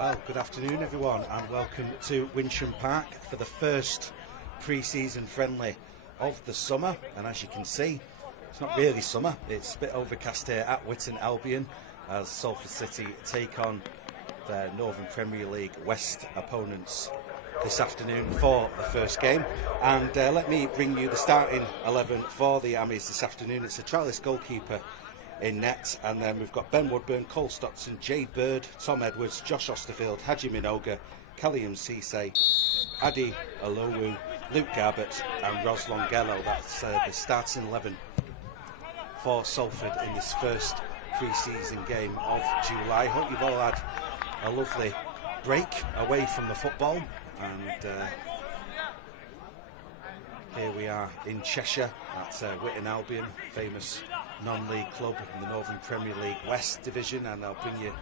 Well, good afternoon everyone and welcome to Witton Park for the first pre-season friendly of the summer. And as you can see, it's not really summer, it's a bit overcast here at Witton Albion as Salford City take on their Northern Premier League West opponents this afternoon for the first game. And let me bring you the starting 11 for the Ammies this afternoon. It's a trialist goalkeeper in net, and then we've got Ben Woodburn, Cole Stockton, Jay Bird, Tom Edwards, Josh Osterfield, Haji Minoga, Callum Cisse, Adi Alowu, Luke Garbett and Ros Longello. That's the starting 11 for Salford in this first pre-season game of July. Hope you've all had a lovely break away from the football, and here we are in Cheshire at Witton Albion, famous non-league club in the Northern Premier League West Division, and I'll bring you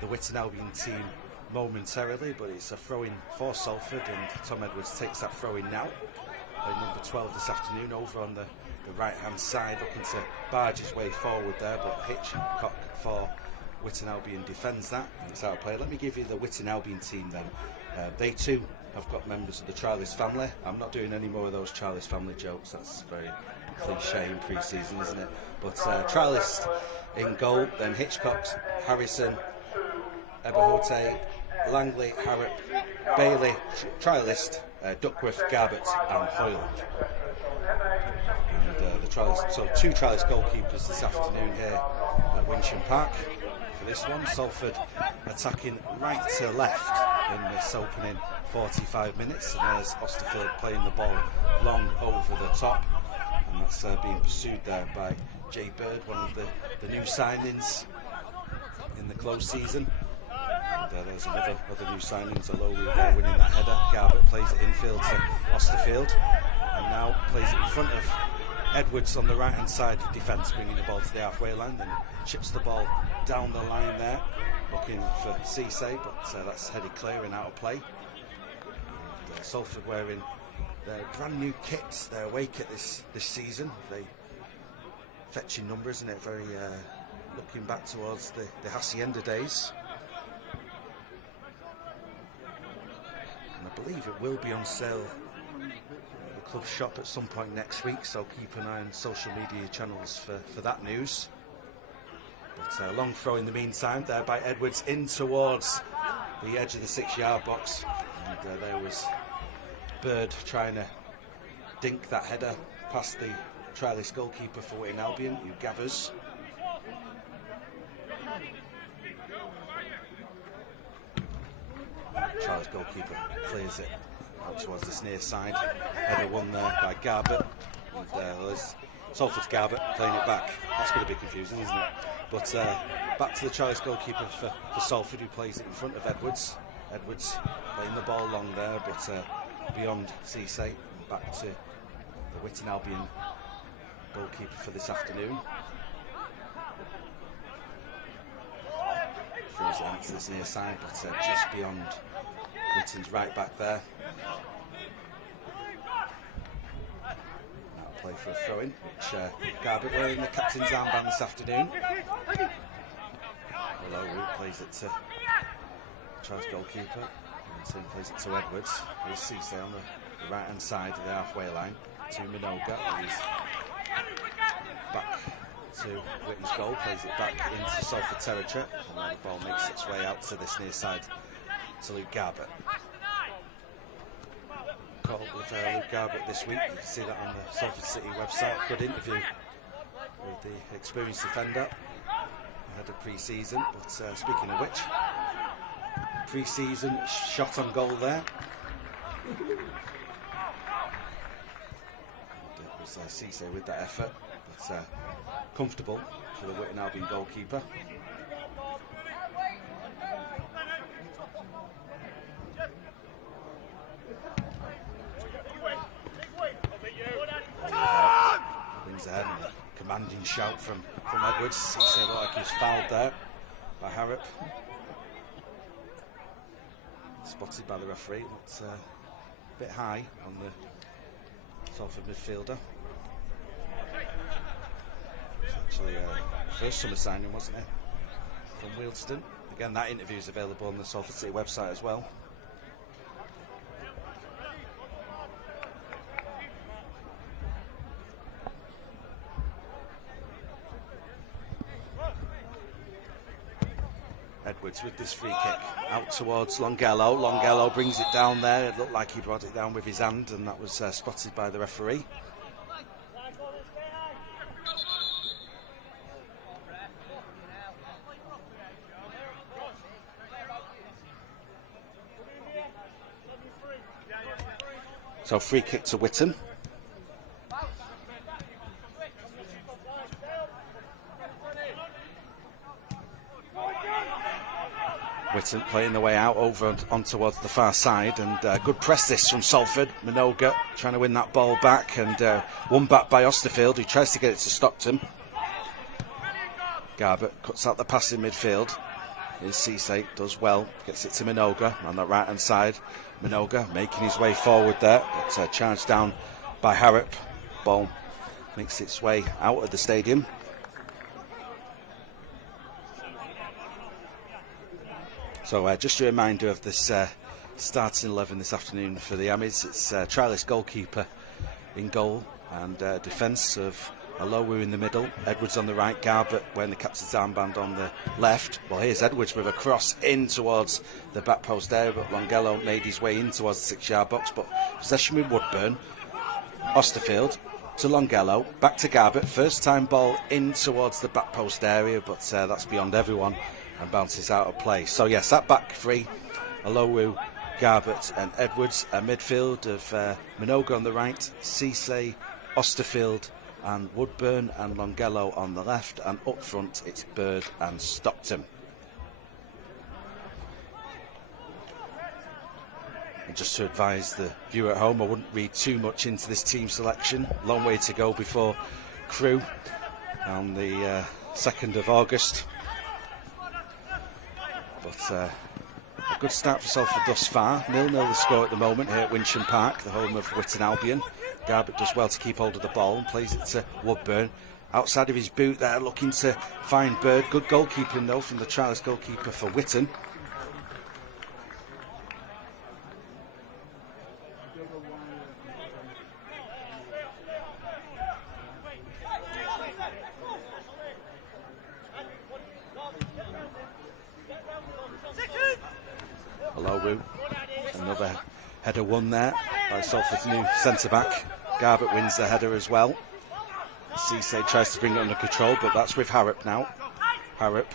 the Witton Albion team momentarily, but it's a throw-in for Salford and Tom Edwards takes that throw-in now. Number 12 this afternoon over on the right-hand side, looking to barge his way forward there, but Hitchcock for Witton Albion defends that and it's out of play. Let me give you the Witton Albion team then. They too have got members of the trialist family. I'm not doing any more of those trialist family jokes, that's very cliche in pre-season, isn't it? But trialist in goal, then Hitchcock, Harrison, Eberhorte, Langley, Harrop, Bailey, trialist, Duckworth, Garbett and Hoyle. And the trialist, so two trialist goalkeepers this afternoon here at Witton Park. For this one, Salford attacking right to left in this opening 45 minutes, and there's Osterfield playing the ball long over the top, and that's being pursued there by Jay Bird, one of the new signings in the close season. And there's other new signings, Alowu winning that header. Garbett plays it infield to Osterfield and now plays it in front of Edwards on the right hand side of defence, bringing the ball to the halfway line and chips the ball down the line there, looking for Cisse, but that's headed clear and out of play. And, Salford wearing their brand new kits, their away kit this season, very fetching numbers, isn't it? Very looking back towards the Hacienda days. And I believe it will be on sale at the club shop at some point next week, so keep an eye on social media channels for that news. But a long throw in the meantime there by Edwards in towards the edge of the 6-yard box, and there was Bird trying to dink that header past the trialist goalkeeper for Witton Albion, who gathers. Trialist goalkeeper clears it out towards this near side. Header won there by Garbett, and there's Salford's Garbett playing it back. That's going to be confusing, isn't it? But back to the trialist goalkeeper for Salford, who plays it in front of Edwards. Edwards playing the ball long there, but beyond Cisse, back to the Witton Albion goalkeeper for this afternoon. Throws it out to this near side, but just beyond Witton's right back there. That'll play for a throw-in, which Garbett wearing the captain's armband this afternoon. Alowu plays it to Charles goalkeeper, and Tim plays it to Edwards. Here's Cisse on the right hand side of the halfway line to Minoga. He's back to Witton's goal, plays it back into Salford territory, and then the ball makes its way out to this near side to Luke Garbett. Caught up with Luke Garbett this week, you can see that on the Salford City website. Good interview with the experienced defender ahead of pre-season, but speaking of which, pre-season shot on goal there. And it was Cisse with that effort, but comfortable for the Witton Albion goalkeeper. Wins ahead and a commanding shout from Edwards. Cisse looked like he was fouled there by Harrop. Spotted by the referee, but a bit high on the Salford midfielder. It's actually first summer signing, wasn't it? From Wealdstone, again, that interview is available on the Salford City website as well. Edwards with this free kick out towards Longello. Longello brings it down there. It looked like he brought it down with his hand, and that was spotted by the referee. So free kick to Witton. Witton playing the way out over on towards the far side, and good press this from Salford. Minoga trying to win that ball back, and won back by Osterfield, who tries to get it to Stockton. Garbutt cuts out the pass in midfield. Here's Cisse, does well, gets it to Minoga on the right hand side. Minoga making his way forward there, but charged down by Harrop. Ball makes its way out of the stadium. So just a reminder of this starting 11 this afternoon for the Amis. It's trialist goalkeeper in goal, and defence of Alowu in the middle, Edwards on the right, Garbutt wearing the captain's armband on the left. Well, here's Edwards with a cross in towards the back post there, but Longello made his way in towards the 6-yard box, but possession with Woodburn. Osterfield to Longello, back to Garbutt, first time ball in towards the back post area, but that's beyond everyone and bounces out of play. So yes, that back three, Alowu, Garbutt and Edwards, a midfield of Minoga on the right, Cisse, Osterfield and Woodburn, and Longello on the left, and up front it's Bird and Stockton. And just to advise the viewer at home, I wouldn't read too much into this team selection. Long way to go before Crewe on the 2nd of August. But a good start for Salford thus far. 0-0 the score at the moment here at Winsham Park, the home of Witton Albion. Garbutt does well to keep hold of the ball and plays it to Woodburn. Outside of his boot there, looking to find Bird. Good goalkeeping though from the trialist goalkeeper for Witton. Alowu, another header won there by Salford's new centre-back. Garbutt wins the header as well. Cisse tries to bring it under control, but that's with Harrop now. Harrop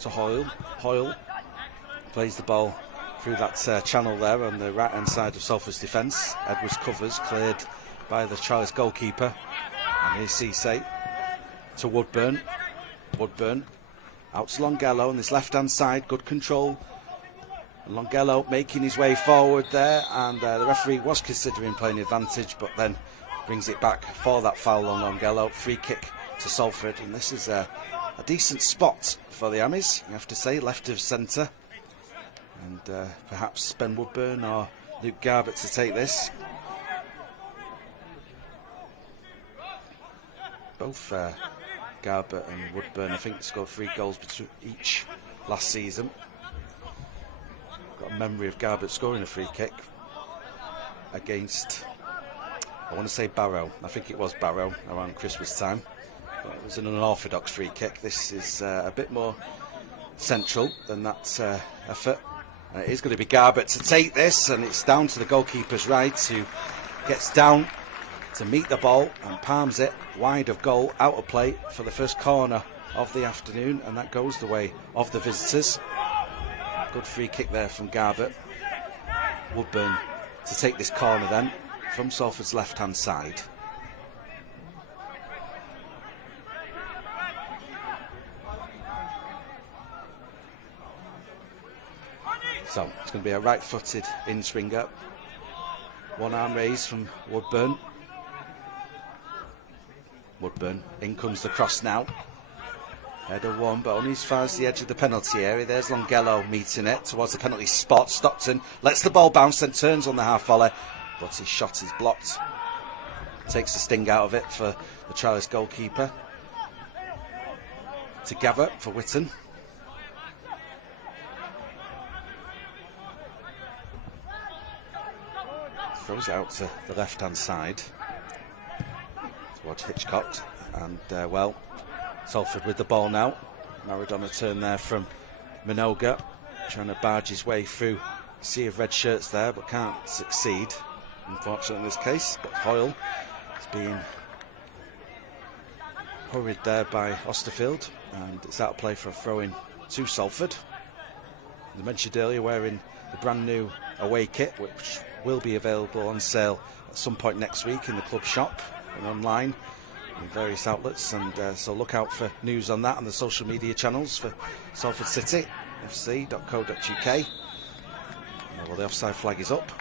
to Hoyle. Hoyle plays the ball through that channel there on the right-hand side of Salford's defence. Edwards covers, cleared by the trialist goalkeeper. And here's Cisse to Woodburn. Woodburn out to Longello on this left-hand side, good control. Longello making his way forward there, and the referee was considering playing advantage, but then brings it back for that foul on Longello. Free kick to Salford, and this is a decent spot for the Amis, you have to say, left of centre. And perhaps Ben Woodburn or Luke Garbutt to take this. Both Garbutt and Woodburn, I think, scored 3 goals between each last season. Got a memory of Garbutt scoring a free kick against, I want to say Barrow. I think it was Barrow around Christmas time. But it was an unorthodox free kick. This is a bit more central than that effort. And it is going to be Garbutt to take this, and it's down to the goalkeeper's right, who gets down to meet the ball and palms it wide of goal, out of play for the first corner of the afternoon, and that goes the way of the visitors. Good free kick there from Garbutt. Woodburn to take this corner then from Salford's left-hand side. So it's going to be a right-footed in-swinger. One arm raised from Woodburn. Woodburn, in comes the cross now. Header one, but only as far as the edge of the penalty area. There's Longello meeting it towards the penalty spot. Stockton lets the ball bounce, then turns on the half volley, but his shot is blocked. Takes the sting out of it for the trialist goalkeeper. To Gather for Witton. throws it out to the left-hand side towards Hitchcock, and well, Salford with the ball now. Maradona turn there from Minoga, trying to barge his way through a sea of red shirts there, but can't succeed, unfortunately, in this case. But Hoyle is being hurried there by Osterfield, and it's out of play for a throw-in to Salford. As I mentioned earlier, wearing the brand new away kit, which will be available on sale at some point next week in the club shop and online in various outlets, and so look out for news on that on the social media channels for Salford City, fc.co.uk. Well, the offside flag is up.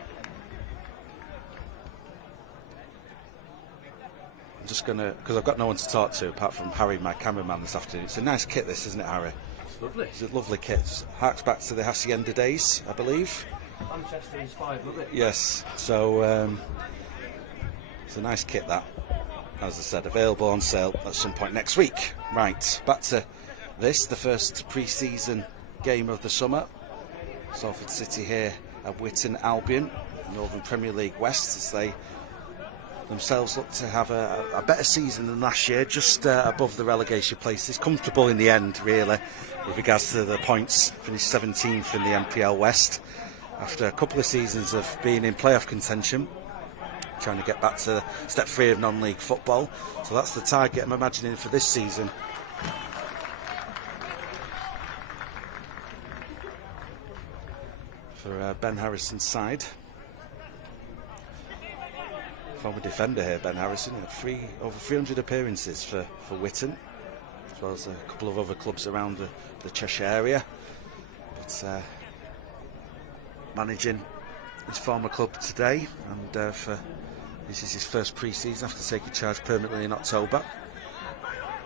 I'm just going to, because I've got no one to talk to apart from Harry, my cameraman, this afternoon. It's a nice kit, this, isn't it, Harry? It's lovely. It's a lovely kit. It harks back to the Hacienda days, I believe. Manchester inspired, love it. Yes, so it's a nice kit, that. As I said, available on sale at some point next week. Right, back to this, the first pre-season game of the summer. Salford City here at Witton, Albion, Northern Premier League West, as they themselves look to have a better season than last year, just above the relegation places. Comfortable in the end, really, with regards to the points. Finished 17th in the NPL West after a couple of seasons of being in playoff contention, trying to get back to step 3 of non-league football. So that's the target I'm imagining for this season. For Ben Harrison's side. Former defender here, Ben Harrison, had over 300 appearances for Witton, as well as a couple of other clubs around the Cheshire area. But managing his former club today, and this is his first pre-season after taking charge permanently in October.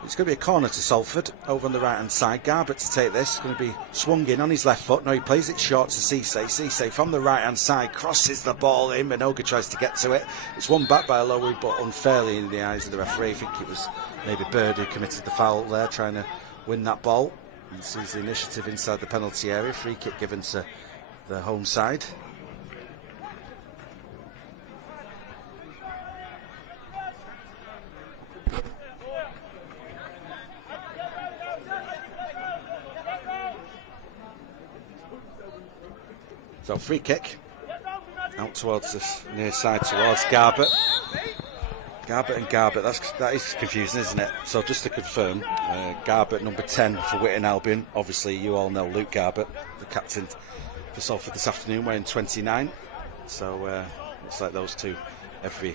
It's going to be a corner to Salford, over on the right-hand side. Garbett to take this, going to be swung in on his left foot. No, he plays it short to Cisse. Cisse from the right-hand side crosses the ball in. Minoga tries to get to it. It's won back by Lowy, but unfairly in the eyes of the referee. I think it was maybe Bird who committed the foul there, trying to win that ball. And sees the initiative inside the penalty area. Free kick given to the home side. So free kick out towards this near side towards Garbett. Garbett, that is confusing, isn't it? So just to confirm, Garbett number 10 for Witton Albion. Obviously you all know Luke Garbett, the captain for Salford this afternoon, wearing 29. So looks like those two, every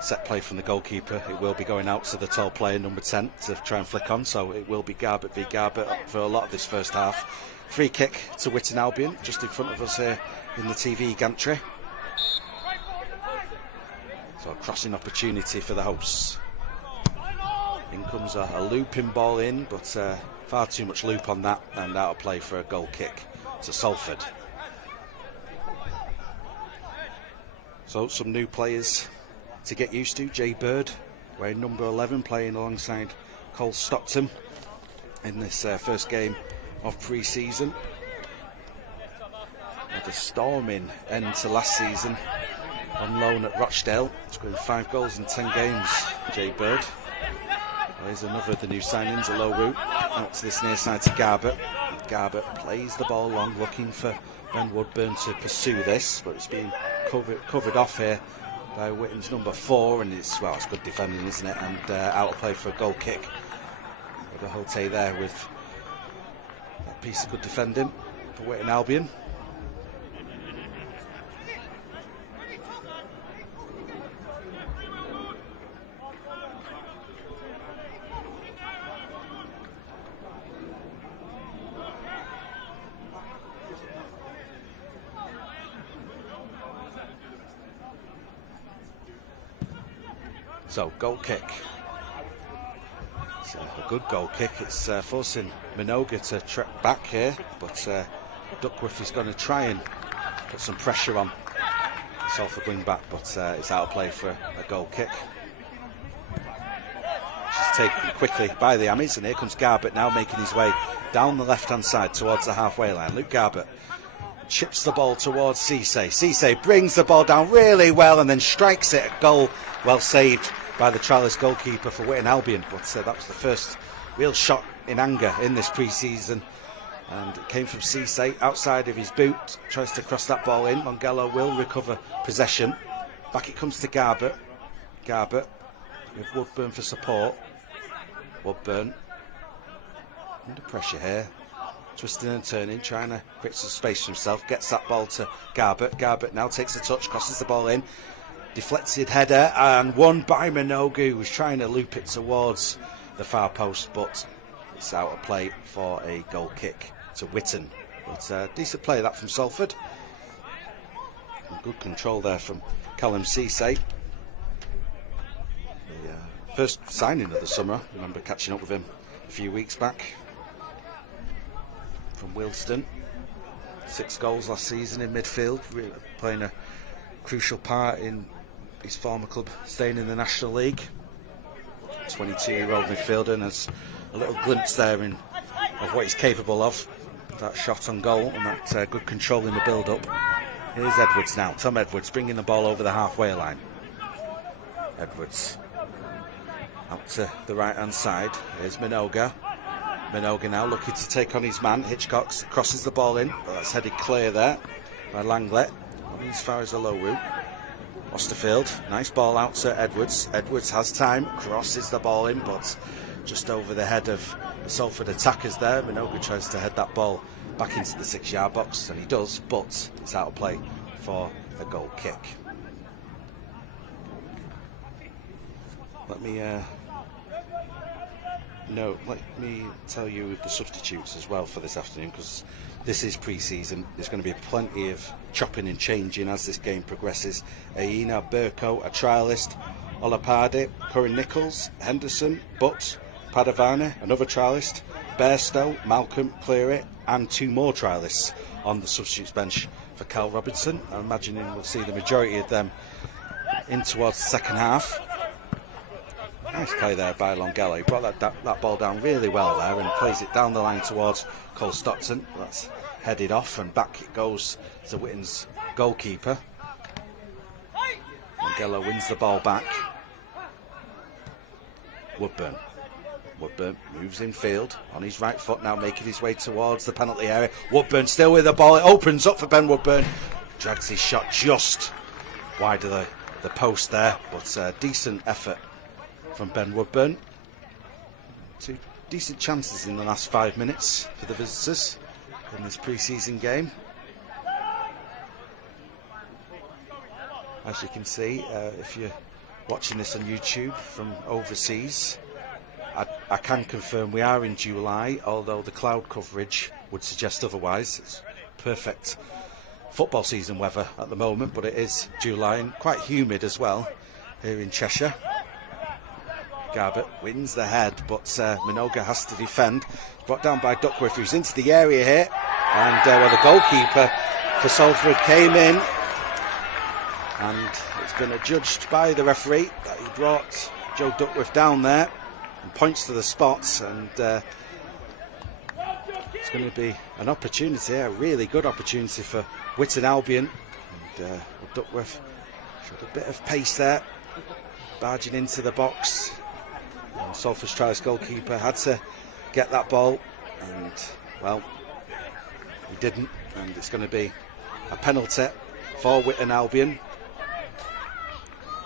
set play from the goalkeeper, it will be going out to the tall player number 10 to try and flick on. So it will be Garbett v Garbett for a lot of this first half. Free kick to Witton Albion, just in front of us here in the TV gantry. So a crossing opportunity for the hosts. In comes a looping ball in, but far too much loop on that, and out of play for a goal kick to Salford. So some new players to get used to. Jay Bird, wearing number 11, playing alongside Cole Stockton in this first game of pre-season. Had a storming end to last season on loan at Rochdale, scoring 5 goals in 10 games. Jay Bird. Well, here's another of the new signings, a low route out to this near side to Garbett. Garbett plays the ball long, looking for Ben Woodburn to pursue this, but it's being covered off here by Witton's number 4, and it's good defending, isn't it? And out of play for a goal kick. With a Hote there with that piece of good defending for Witton Albion. So, goal kick. It's a good goal kick. It's forcing Minoga to track back here, but Duckworth is going to try and put some pressure on Salford wing back, but it's out of play for a goal kick. She's taken quickly by the Amis, and here comes Garbett now, making his way down the left-hand side towards the halfway line. Luke Garbett chips the ball towards Cisse. Cisse brings the ball down really well and then strikes it at goal. Well saved by the trialist goalkeeper for Witton Albion. But that was the first real shot in anger in this pre-season. And it came from Cisse outside of his boot. Tries to cross that ball in. Mongello will recover possession. Back it comes to Garbett. Garbett with Woodburn for support. Woodburn under pressure here. Twisting and turning, trying to create some space for himself. Gets that ball to Garbett. Garbett now takes a touch, crosses the ball in. Deflected header and won by Minogue, who was trying to loop it towards the far post, but it's out of play for a goal kick to Witton. But decent play that from Salford. And good control there from Callum Cisse. The first signing of the summer. I remember catching up with him a few weeks back from Wilston. 6 goals last season in midfield, really playing a crucial part in his former club staying in the National League. 22-year-old midfielder, and has a little glimpse there of what he's capable of. That shot on goal and that good control in the build-up. Here's Edwards now. Tom Edwards bringing the ball over the halfway line. Edwards out to the right-hand side. Here's Minogue. Minogue now looking to take on his man. Hitchcock crosses the ball in, but that's headed clear there by Langlet. Not as far as the low route. Osterfield, nice ball out to Edwards. Edwards has time, crosses the ball in, but just over the head of the Salford attackers there. Minogue tries to head that ball back into the 6-yard box, and he does, but it's out of play for a goal kick. Let me tell you the substitutes as well for this afternoon, because this is pre-season. There's going to be plenty of chopping and changing as this game progresses. Aina, Burko, a trialist, Olapade, Curran Nichols, Henderson, Butt, Padavane, another trialist, Bairstow, Malcolm, Cleary, and 2 more trialists on the substitutes bench for Cal Robinson. I'm imagining we'll see the majority of them in towards the second half. Nice play there by Longello. He brought that ball down really well there and plays it down the line towards Cole Stockton. That's headed off and back it goes to Witton's goalkeeper. Longello wins the ball back. Woodburn moves in field on his right foot now, making his way towards the penalty area. Woodburn still with the ball. It opens up for Ben Woodburn. Drags his shot just wide of the post there, but decent effort from Ben Woodburn. 2 decent chances in the last 5 minutes for the visitors in this pre-season game. As you can see, if you're watching this on YouTube from overseas, I can confirm we are in July, although the cloud coverage would suggest otherwise. It's perfect football season weather at the moment, but it is July and quite humid as well here in Cheshire. Garbett wins the head, but Minogue has to defend. Brought down by Duckworth, who's into the area here, and the goalkeeper for Salford came in, and it's been adjudged by the referee that he brought Joe Duckworth down there and points to the spots, and it's going to be an opportunity, a really good opportunity for Witton Albion. And Duckworth showed a bit of pace there, barging into the box. And Salford's trialist goalkeeper had to get that ball, and well, he didn't, and it's going to be a penalty for Witton Albion.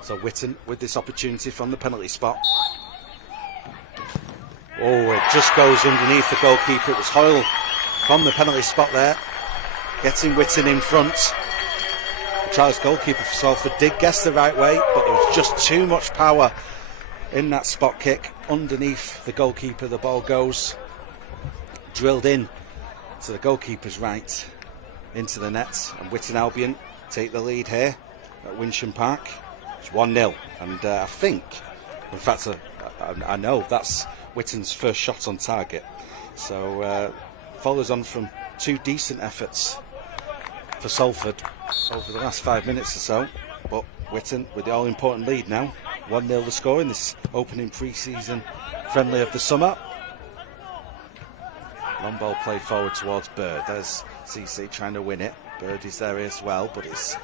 So Witton with this opportunity from the penalty spot. Oh, it just goes underneath the goalkeeper. It was Hoyle from the penalty spot there, getting Witton in front. The trialist goalkeeper for Salford did guess the right way, but there was just too much power in that spot kick underneath the goalkeeper. The ball goes drilled in to the goalkeeper's right into the net, and Witton Albion take the lead here at Winsham Park. It's 1-0, and I think, in fact, I know that's Witton's first shot on target. So follows on from 2 decent efforts for Salford over the last 5 minutes or so, but Witton with the all-important lead now. 1-0 the score in this opening pre-season friendly of the summer. Long ball played forward towards Bird. There's Cisse trying to win it. Bird is there as well, but it's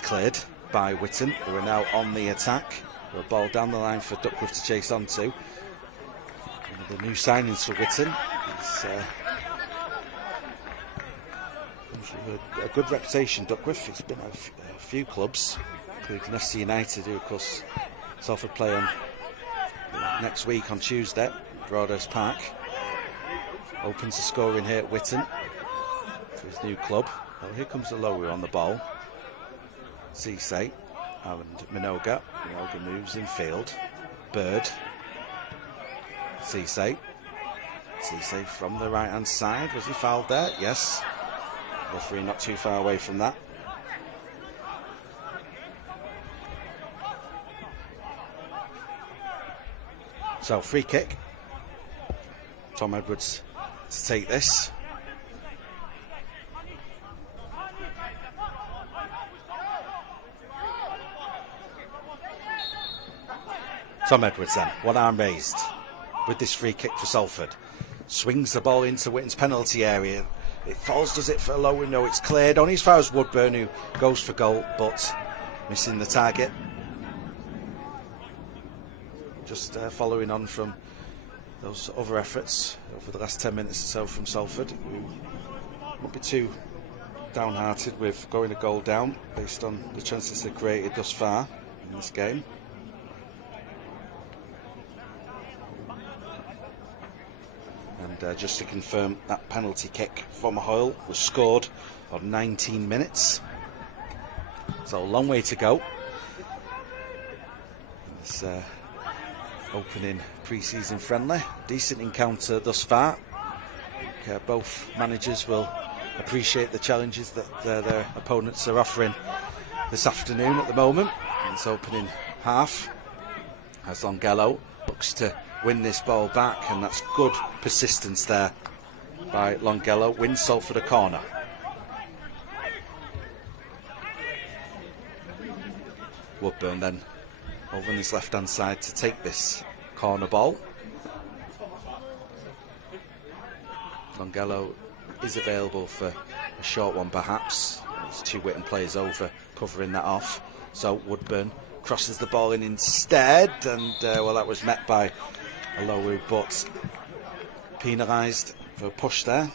cleared by Witton, who are now on the attack. A ball down the line for Duckworth to chase onto. One of the new signings for Witton. He's a good reputation, Duckworth. It's been a few clubs, including FC United, who of course Salford play on next week on Tuesday, Broadhurst Park. Opens the scoring here at Witton for his new club. Well, here comes the Lower on the ball. Cisse and Minoga. Minoga moves in field. Bird. Cisse. Cisse from the right hand side. Was he fouled there? Yes. Referee not too far away from that. So free kick. Tom Edwards to take this. Tom Edwards then, one arm raised with this free kick for Salford. Swings the ball into Witton's penalty area. It falls, does it for a low window? It's cleared. Only as far as Woodburn, who goes for goal, but missing the target. Just following on from those other efforts over the last 10 minutes or so from Salford, who won't be too downhearted with going a goal down based on the chances they've created thus far in this game. And just to confirm, that penalty kick from Hoyle was scored on 19 minutes. So a long way to go. This opening pre-season friendly. Decent encounter thus far. Both managers will appreciate the challenges that their opponents are offering this afternoon at the moment. In this opening half, as Longello looks to win this ball back, and that's good persistence there by Longello. Wins Salford a corner. Woodburn then over on his left hand side to take this corner ball. Longello is available for a short one perhaps. There's two Witton players over covering that off. So Woodburn crosses the ball in instead, and well, that was met by Alowu, but penalised for a push there.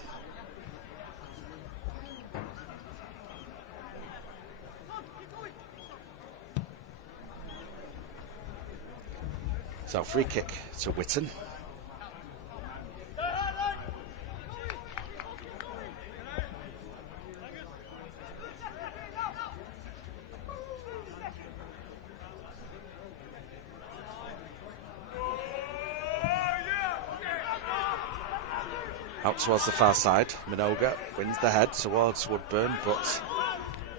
So free kick to Witton. Out towards the far side. Minoga wins the head towards Woodburn, but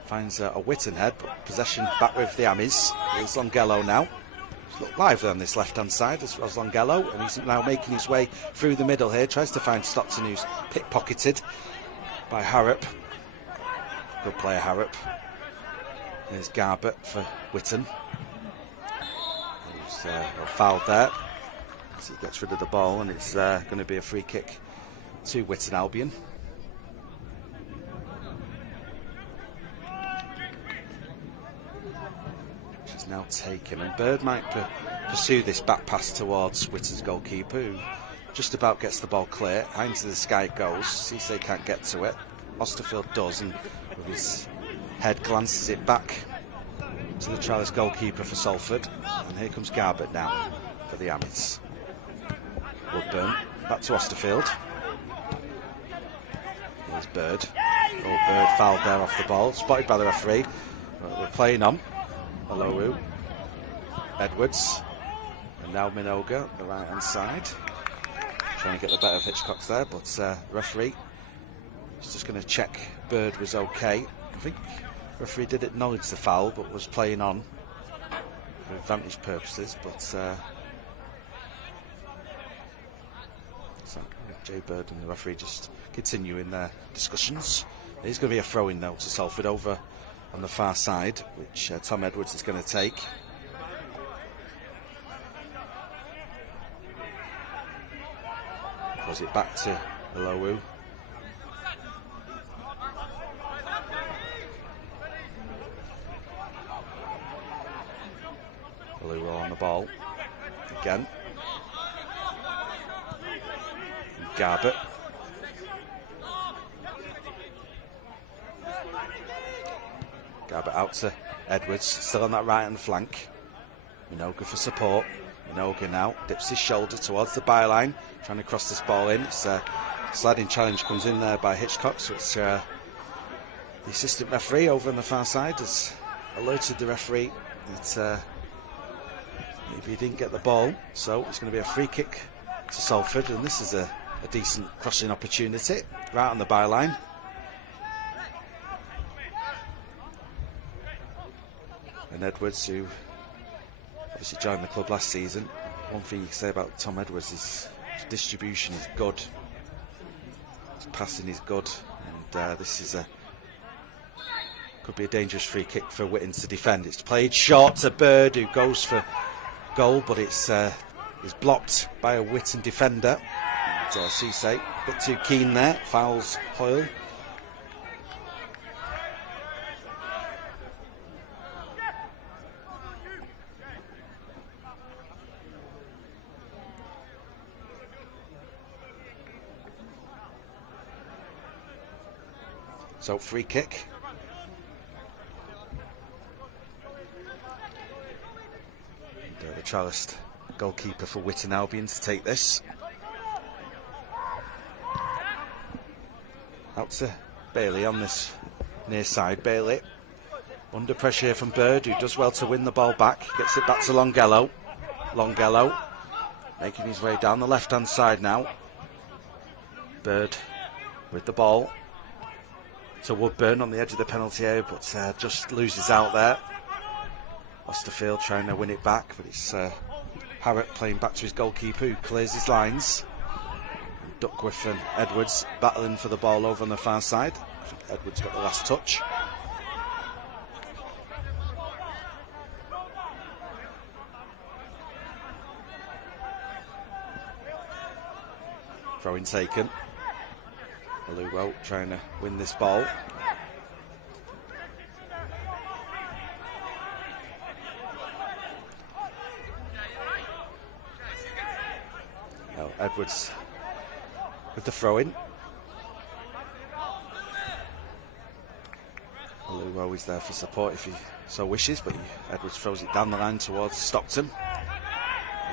finds a Witton head. But possession back with the Amis. Here's Longello now. He's looked lively on this left-hand side as well as Longello, and he's now making his way through the middle here. Tries to find Stockton, who's pickpocketed by Harrop. Good player, Harrop. There's Garbutt for Witton. Who's fouled there as he gets rid of the ball, and it's going to be a free kick to Witton Albion. Which is now taken, and Bird might pursue this back pass towards Witton's goalkeeper, who just about gets the ball clear. High into the sky it goes. Cisse can't get to it. Osterfield does, and with his head glances it back to the trellis goalkeeper for Salford. And here comes Garbutt now for the Amis. Woodburn back to Osterfield. Here's Bird. Oh, Bird fouled there off the ball. Spotted by the referee. We're playing on. Alowu. Edwards. And now Minoga, the right hand side. Trying to get the better of Hitchcock's there, but the referee is just going to check Bird was okay. I think the referee did acknowledge the foul, but was playing on for advantage purposes. But so Jay Bird and the referee just continuing their discussions. There's going to be a throw-in though to Salford over on the far side, which Tom Edwards is going to take. Throws it back to Alowu. Alua on the ball. Again. Garbutt. Garbutt out to Edwards, still on that right hand flank. Minogue for support. Minogue now dips his shoulder towards the byline, trying to cross this ball in. It's a sliding challenge comes in there by Hitchcock, so it's the assistant referee over on the far side has alerted the referee that maybe he didn't get the ball, so it's going to be a free kick to Salford, and this is a decent crossing opportunity right on the byline. And Edwards, who obviously joined the club last season, one thing you can say about Tom Edwards is his distribution is good, his passing is good, and this is could be a dangerous free kick for Witton to defend. It's played short to Bird, who goes for goal, but it's blocked by a Witton defender. Cisse a bit too keen there, fouls Hoyle. So free kick. And, the trialist goalkeeper for Witton Albion to take this. Out to Bailey on this near side. Bailey under pressure here from Bird, who does well to win the ball back. Gets it back to Longello. Longello making his way down the left hand side now. Bird with the ball to Woodburn on the edge of the penalty area, but just loses out there. Osterfield trying to win it back, but it's Harrop playing back to his goalkeeper, who clears his lines. Duckworth and Edwards battling for the ball over on the far side. I think Edwards got the last touch. Throw-in taken. Aluwo trying to win this ball. Oh, Edwards with the throw-in. Aluwo is there for support if he so wishes, but Edwards throws it down the line towards Stockton.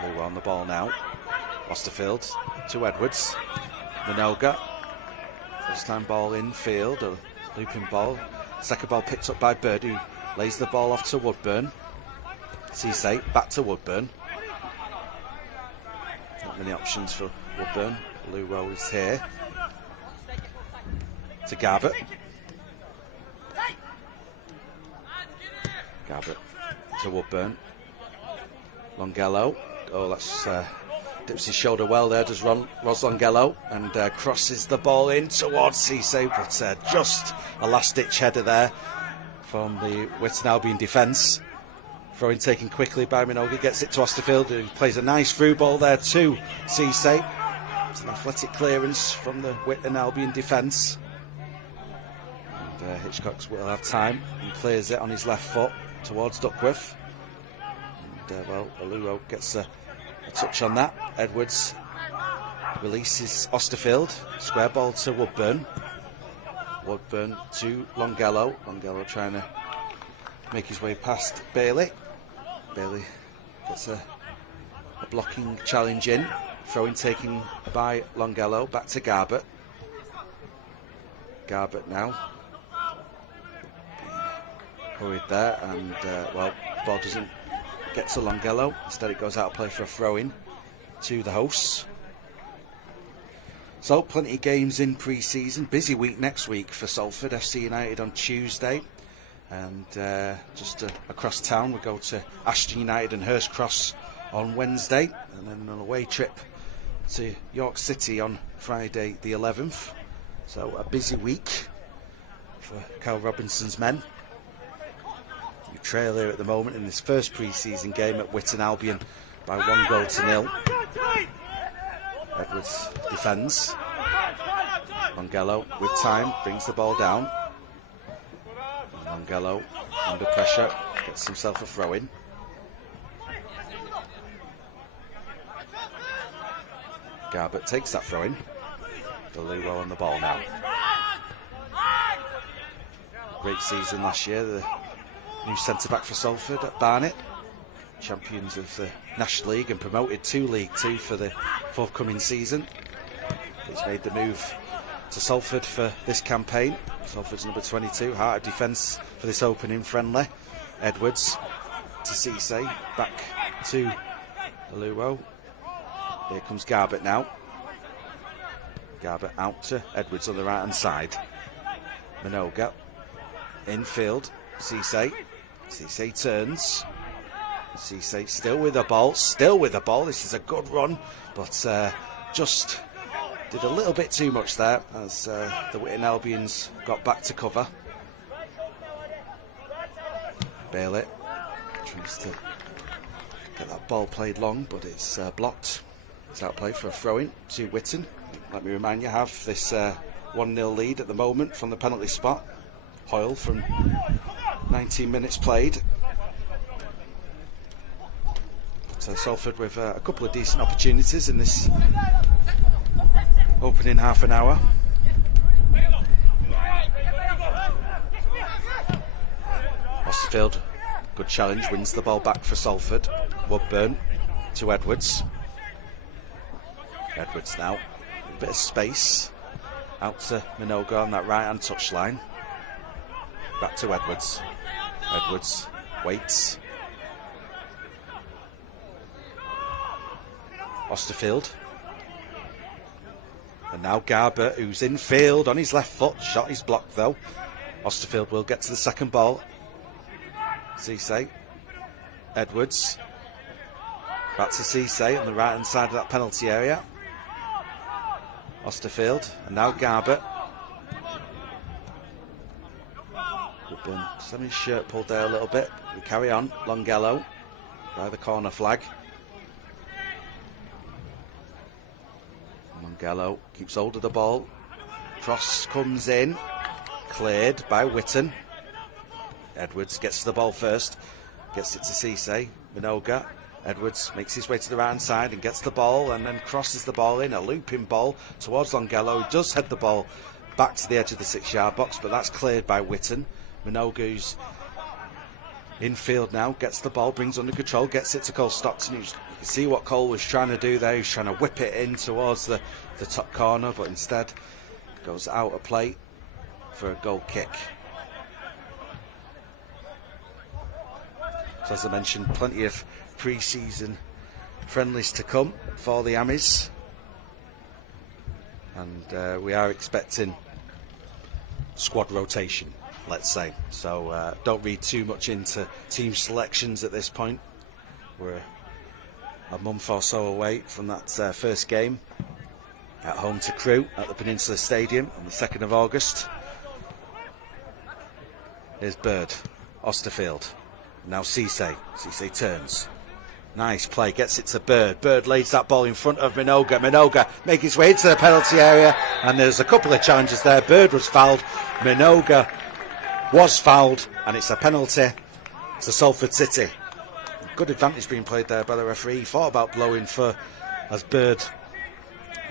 Aluwo on the ball now. Osterfield to Edwards. Minogue. First time ball in field, a looping ball. Second ball picked up by Bird, who lays the ball off to Woodburn. Cisse back to Woodburn. Not many options for Woodburn. Luwo is here. To Garbutt. Garbutt to Woodburn. Longello. Oh, that's dips his shoulder well there, does Ros Longello, and crosses the ball in towards Cisse, but just a last-ditch header there from the Witton Albion defence. Throw-in taken quickly by Minogue, gets it to Osterfield, who plays a nice through ball there to Cisse. It's an athletic clearance from the Witton Albion defence. And Hitchcock will have time and clears it on his left foot towards Duckworth. And well, Aluwo gets a touch on that. Edwards releases Osterfield. Square ball to Woodburn. Woodburn to Longello. Longello trying to make his way past Bailey. Bailey gets a blocking challenge in. Throw-in taken by Longello. Back to Garbutt. Garbutt now. Hurried there, and well, the ball doesn't get to Longello. Instead it goes out of play for a throw-in to the hosts. So plenty of games in pre-season. Busy week next week for Salford. FC United on Tuesday, and just across town we go to Ashton United and Hurst Cross on Wednesday, and then an away trip to York City on Friday the 11th. So a busy week for Carl Robinson's men. We trail here at the moment in this first pre-season game at Witton Albion by 1-0. Edwards defends. Longello with time brings the ball down. And Longello under pressure gets himself a throw-in. Garbett takes that throw in. Deluo on the ball now. Great season last year, the new centre-back for Salford at Barnet. Champions of the National League and promoted to League Two for the forthcoming season. He's made the move to Salford for this campaign. Salford's number 22, heart of defence for this opening friendly. Edwards to Cisse, back to Deluo. Here comes Garbett now. Garbett out to Edwards on the right hand side. Minoga infield. Cisse. Cisse turns. Cisse still with the ball. This is a good run, but just did a little bit too much there as the Witton Albions got back to cover. Bailey tries to get that ball played long, but it's blocked. It's outplayed for a throw-in to Witton. Let me remind you, have this 1-0 lead at the moment from the penalty spot. Hoyle from 19 minutes played. So Salford with a couple of decent opportunities in this opening half an hour. Osterfield, good challenge, wins the ball back for Salford. Woodburn to Edwards. Edwards now, a bit of space. Out to Minoga on that right hand touchline. Back to Edwards. Edwards waits. Osterfield. And now Garber, who's in field on his left foot. Shot is blocked though. Osterfield will get to the second ball. Cisse. Edwards. Back to Cisse on the right hand side of that penalty area. Osterfield. And now Garber. Woodburn just having his shirt pulled there a little bit. We carry on. Longello by the corner flag. Longello keeps hold of the ball. Cross comes in. Cleared by Witton. Edwards gets to the ball first. Gets it to Cisse. Minoga. Edwards makes his way to the right hand side and gets the ball and then crosses the ball in. A looping ball towards Longello, who does head the ball back to the edge of the 6-yard box, but that's cleared by Witton. Minoga, who's infield now, gets the ball, brings under control, gets it to Cole Stockton. You can see what Cole was trying to do there. He's trying to whip it in towards the top corner, but instead goes out of play for a goal kick. So as I mentioned, plenty of pre-season friendlies to come for the Amis, and we are expecting squad rotation, let's say. So don't read too much into team selections at this point. We're a month or so away from that first game at home to Crewe at the Peninsula Stadium on the 2nd of August. Here's Bird. Osterfield. Now Cisse. Cisse turns. Nice play, gets it to Bird. Bird lays that ball in front of Minoga. Minoga making his way into the penalty area, and there's a couple of challenges there. Bird was fouled, Minoga was fouled, and it's a penalty to Salford City. Good advantage being played there by the referee. He thought about blowing for as Bird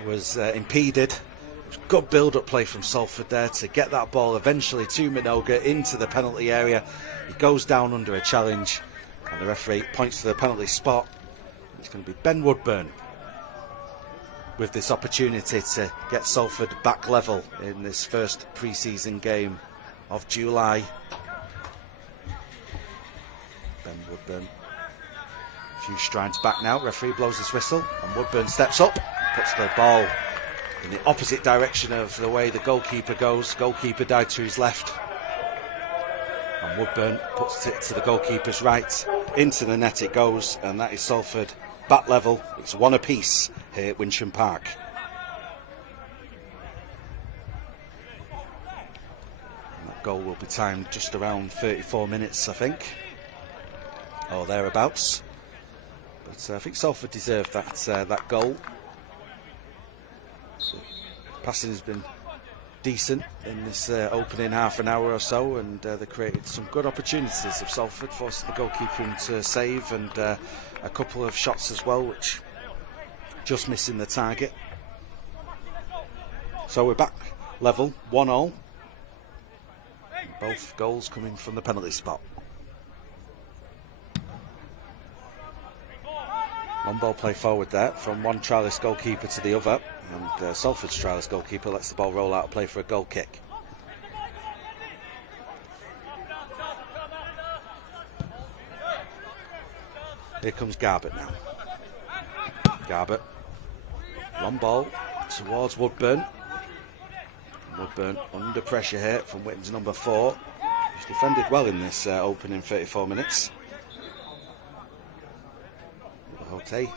was impeded. It was good build-up play from Salford there to get that ball eventually to Minoga into the penalty area. He goes down under a challenge, and the referee points to the penalty spot. It's going to be Ben Woodburn with this opportunity to get Salford back level in this first pre-season game of July. Ben Woodburn, a few strides back now. Referee blows his whistle, and Woodburn steps up, puts the ball in the opposite direction of the way the goalkeeper goes. Goalkeeper died to his left, and Woodburn puts it to the goalkeeper's right. Into the net it goes, and that is Salford back level. It's one apiece here at Winsham Park. And that goal will be timed just around 34 minutes, I think, or thereabouts. But I think Salford deserved that goal. So passing has been decent in this opening half an hour or so, and they created some good opportunities of Salford, forcing the goalkeeper into save, and a couple of shots as well which just missing the target. So we're back level, 1-1. Both goals coming from the penalty spot. Long ball play forward there from one trialist goalkeeper to the other, and Salford's trialist goalkeeper lets the ball roll out and play for a goal kick. Here comes Garbutt now. Garbutt, long ball towards Woodburn. Woodburn under pressure here from Witton's number 4. He's defended well in this opening 34 minutes. Hote.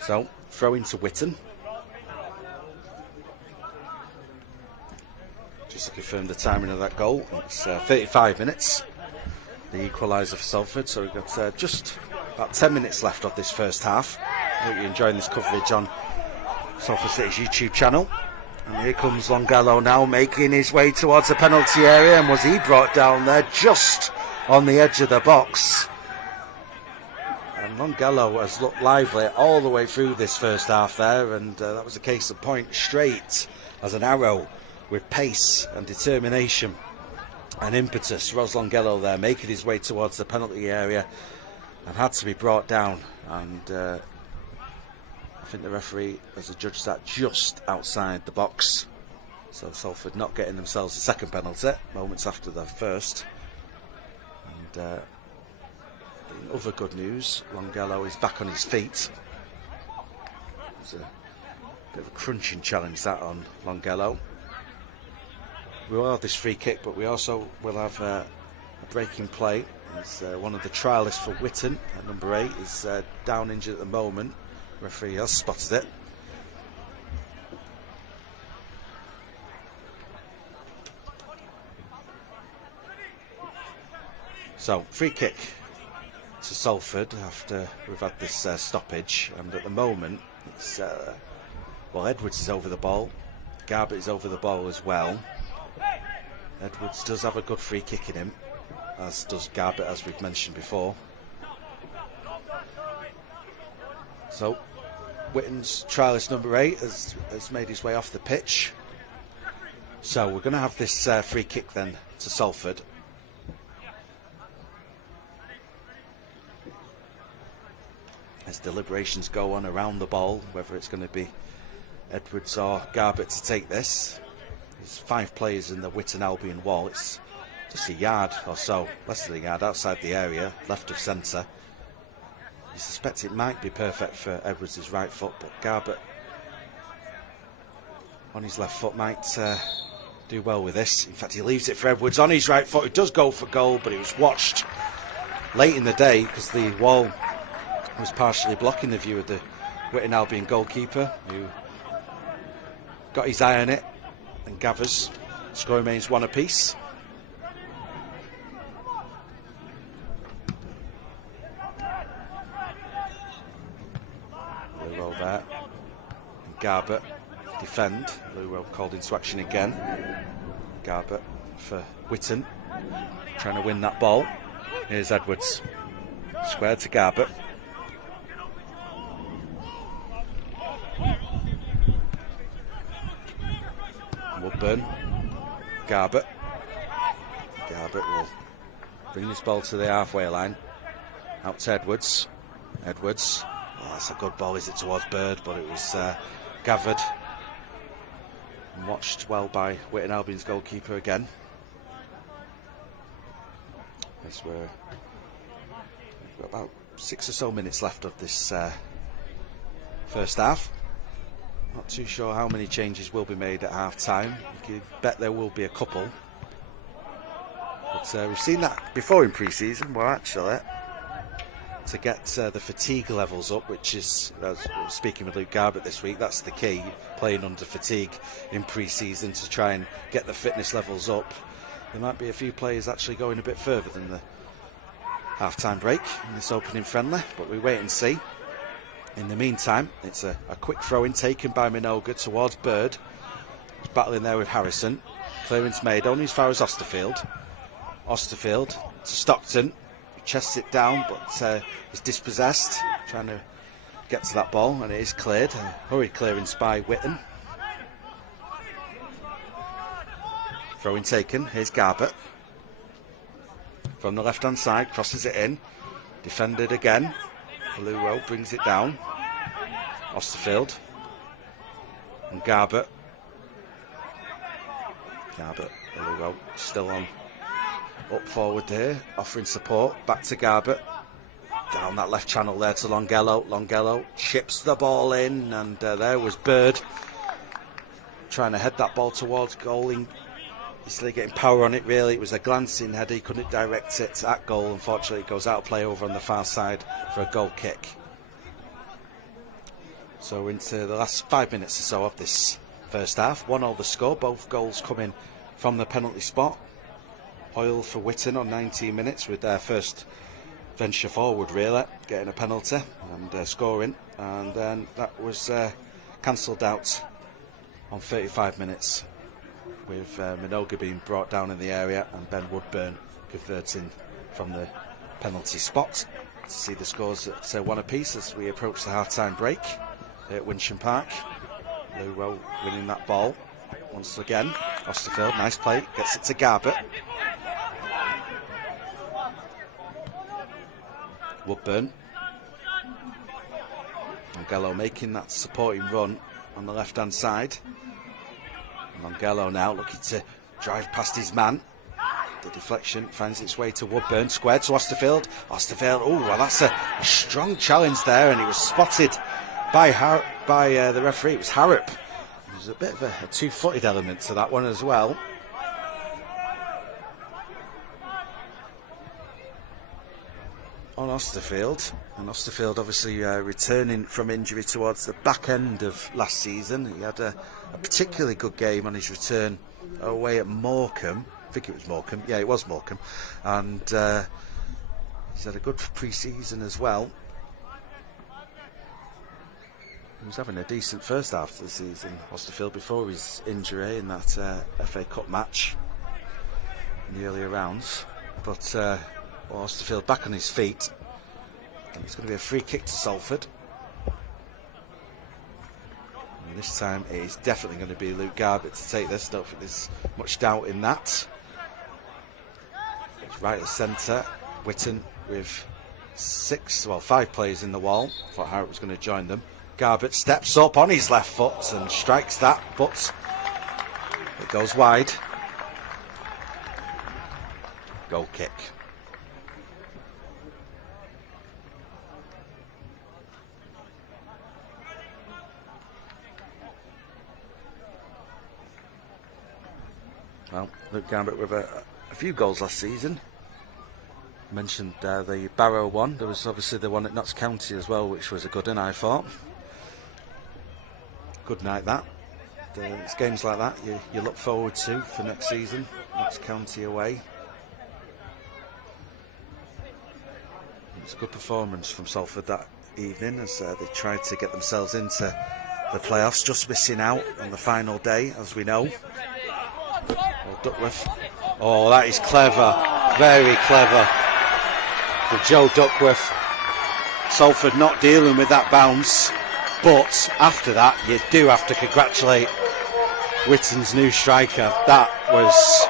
So, throw into Witton. Just to confirm the timing of that goal, it's 35 minutes. The equaliser for Salford, so we've got just about 10 minutes left of this first half. I hope you're enjoying this coverage on Salford City's YouTube channel. And here comes Longello now, making his way towards the penalty area, and was he brought down there just on the edge of the box. And Longello has looked lively all the way through this first half there, and that was a case of point, straight as an arrow with pace and determination and impetus. Ros Longello there making his way towards the penalty area and had to be brought down, and I think the referee has adjudged that just outside the box. So Salford not getting themselves a second penalty moments after their first. And in other good news, Longello is back on his feet. It's a bit of a crunching challenge that on Longello. We will have this free kick, but we also will have a break in play. It's one of the trialists for Witton at number 8 is down injured at the moment. Referee has spotted it. So, free kick to Salford after we've had this stoppage, and at the moment it's well, Edwards is over the ball, Garbutt is over the ball as well. Edwards does have a good free kick in him, as does Garbutt, as we've mentioned before. So Witton's trialist number 8 has made his way off the pitch. So we're going to have this free kick then to Salford. As deliberations go on around the ball, whether it's going to be Edwards or Garbutt to take this. There's 5 players in the Witton Albion wall. It's just a yard or so, less than a yard outside the area, left of centre. You suspect it might be perfect for Edwards' right foot, but Garbutt on his left foot might do well with this. In fact, he leaves it for Edwards on his right foot. It does go for goal, but it was watched late in the day because the wall was partially blocking the view of the Witton Albion goalkeeper, who got his eye on it and gathers. Score remains 1 apiece. Luo there. And Garbutt defend. Luo called into action again. Garbutt for Witton, trying to win that ball. Here's Edwards. Square to Garbutt. Woodburn. Garbutt. Garbutt will bring this ball to the halfway line. Out to Edwards. Edwards. Oh, that's a good ball, is it, towards Bird, but it was gathered and watched well by Witton Albion's goalkeeper again. As we've got about 6 or so minutes left of this first half. Not too sure how many changes will be made at half time. You can bet there will be a couple. But we've seen that before in pre-season. Well, actually, to get the fatigue levels up, which is, speaking with Luke Garbutt this week, that's the key, playing under fatigue in pre-season to try and get the fitness levels up. There might be a few players actually going a bit further than the half-time break in this opening friendly, but we wait and see. In the meantime, it's a quick throw-in taken by Minogue towards Bird. He's battling there with Harrison. Clearance made only as far as Osterfield. Osterfield to Stockton. chests it down, but is dispossessed, trying to get to that ball, and it is cleared. Hurried clearance by Witton. Throw-in taken. Here's Garbutt. From the left-hand side, crosses it in. Defended again. Luro brings it down. Osterfield. And Garbutt. Luro still on. Up forward here, offering support. Back to Garbutt. Down that left channel there to Longello. Longello chips the ball in, and there was Bird trying to head that ball towards goal. He's still getting power on it, really. It was a glancing header. He couldn't direct it at goal. Unfortunately, it goes out of play over on the far side for a goal kick. So into the last 5 minutes or so of this first half. 1-0 the score. Both goals coming from the penalty spot. Hoyle for Witton on 19 minutes with their first venture forward, really, getting a penalty and scoring. And then that was cancelled out on 35 minutes. With Minogue being brought down in the area and Ben Woodburn converting from the penalty spot. To see the scores at 1 apiece as we approach the half-time break at Winsham Park. Luro winning that ball once again. Osterfield, nice play, gets it to Garbutt. Woodburn. Longello making that supporting run on the left-hand side. Longello now looking to drive past his man. The deflection finds its way to Woodburn, squared to Osterfield. Osterfield, oh, well, that's a strong challenge there, and he was spotted by the referee. It was Harrop. There's a bit of a two-footed element to that one as well. On Osterfield, and Osterfield obviously returning from injury towards the back end of last season. He had a particularly good game on his return away at Morecambe. I think it was Morecambe. Yeah, it was Morecambe. And he's had a good pre-season as well. He was having a decent first half of the season, Osterfield, before his injury in that FA Cup match in the earlier rounds. But Osterfield back on his feet, and it's going to be a free kick to Salford. And this time it is definitely going to be Luke Garbutt to take this. Don't think there's much doubt in that. It's right at centre. Witton with 5 players in the wall. Thought Harrop was going to join them. Garbutt steps up on his left foot and strikes that, but it goes wide. Goal kick. Well, Luke Garbutt with a few goals last season. Mentioned the Barrow one. There was obviously the one at Notts County as well, which was a good one, I thought. Good night, that. It's games like that you look forward to for next season. Notts County away. It's a good performance from Salford that evening as they tried to get themselves into the playoffs, just missing out on the final day, as we know. Duckworth. Oh, that is clever. Very clever for Joe Duckworth. Salford not dealing with that bounce. But after that, you do have to congratulate Witton's new striker. That was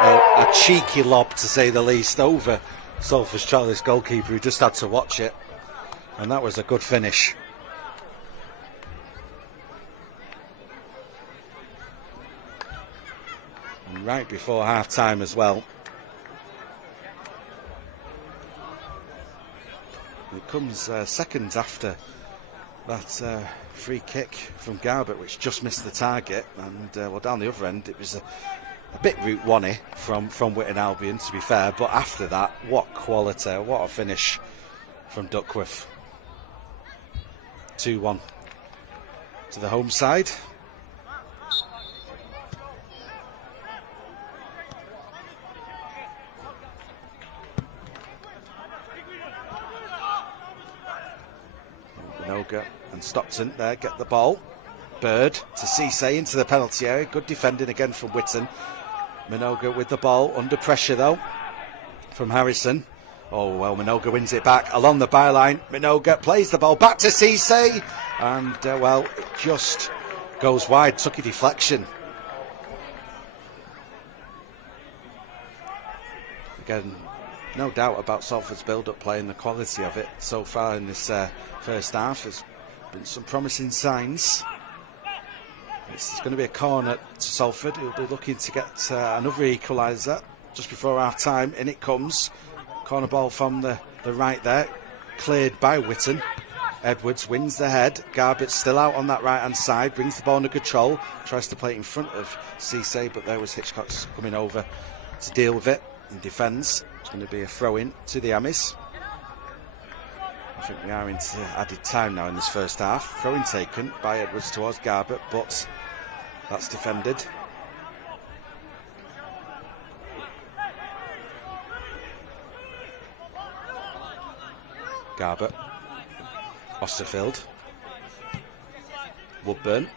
a cheeky lob, to say the least, over Salford's Charlie's goalkeeper, who just had to watch it. And that was a good finish. And right before half-time as well. It comes seconds after that free kick from Garbutt, which just missed the target. And well, down the other end, it was a bit Route 1-y from Witton Albion, to be fair. But after that, what quality, what a finish from Duckworth. 2-1 to the home side. Minogue and Stockton there get the ball. Bird to Cisse into the penalty area. Good defending again from Witton. Minogue with the ball, under pressure though from Harrison. Oh, well, Minogue wins it back along the byline. Minogue plays the ball back to Cisse. And, well, it just goes wide. Took a deflection. Again, no doubt about Salford's build-up play and the quality of it so far in this first half. There's been some promising signs. It's going to be a corner to Salford. He'll be looking to get another equaliser just before half-time. In it comes. Corner ball from the right there. Cleared by Witton. Edwards wins the head. Garbutt's still out on that right-hand side. Brings the ball under control. Tries to play it in front of Cisse, but there was Hitchcock's coming over to deal with it and defends. It's going to be a throw-in to the Amis. I think we are into added time now in this first half. Throw-in taken by Edwards towards Garbutt, but that's defended. Garbutt. Osterfield. Woodburn.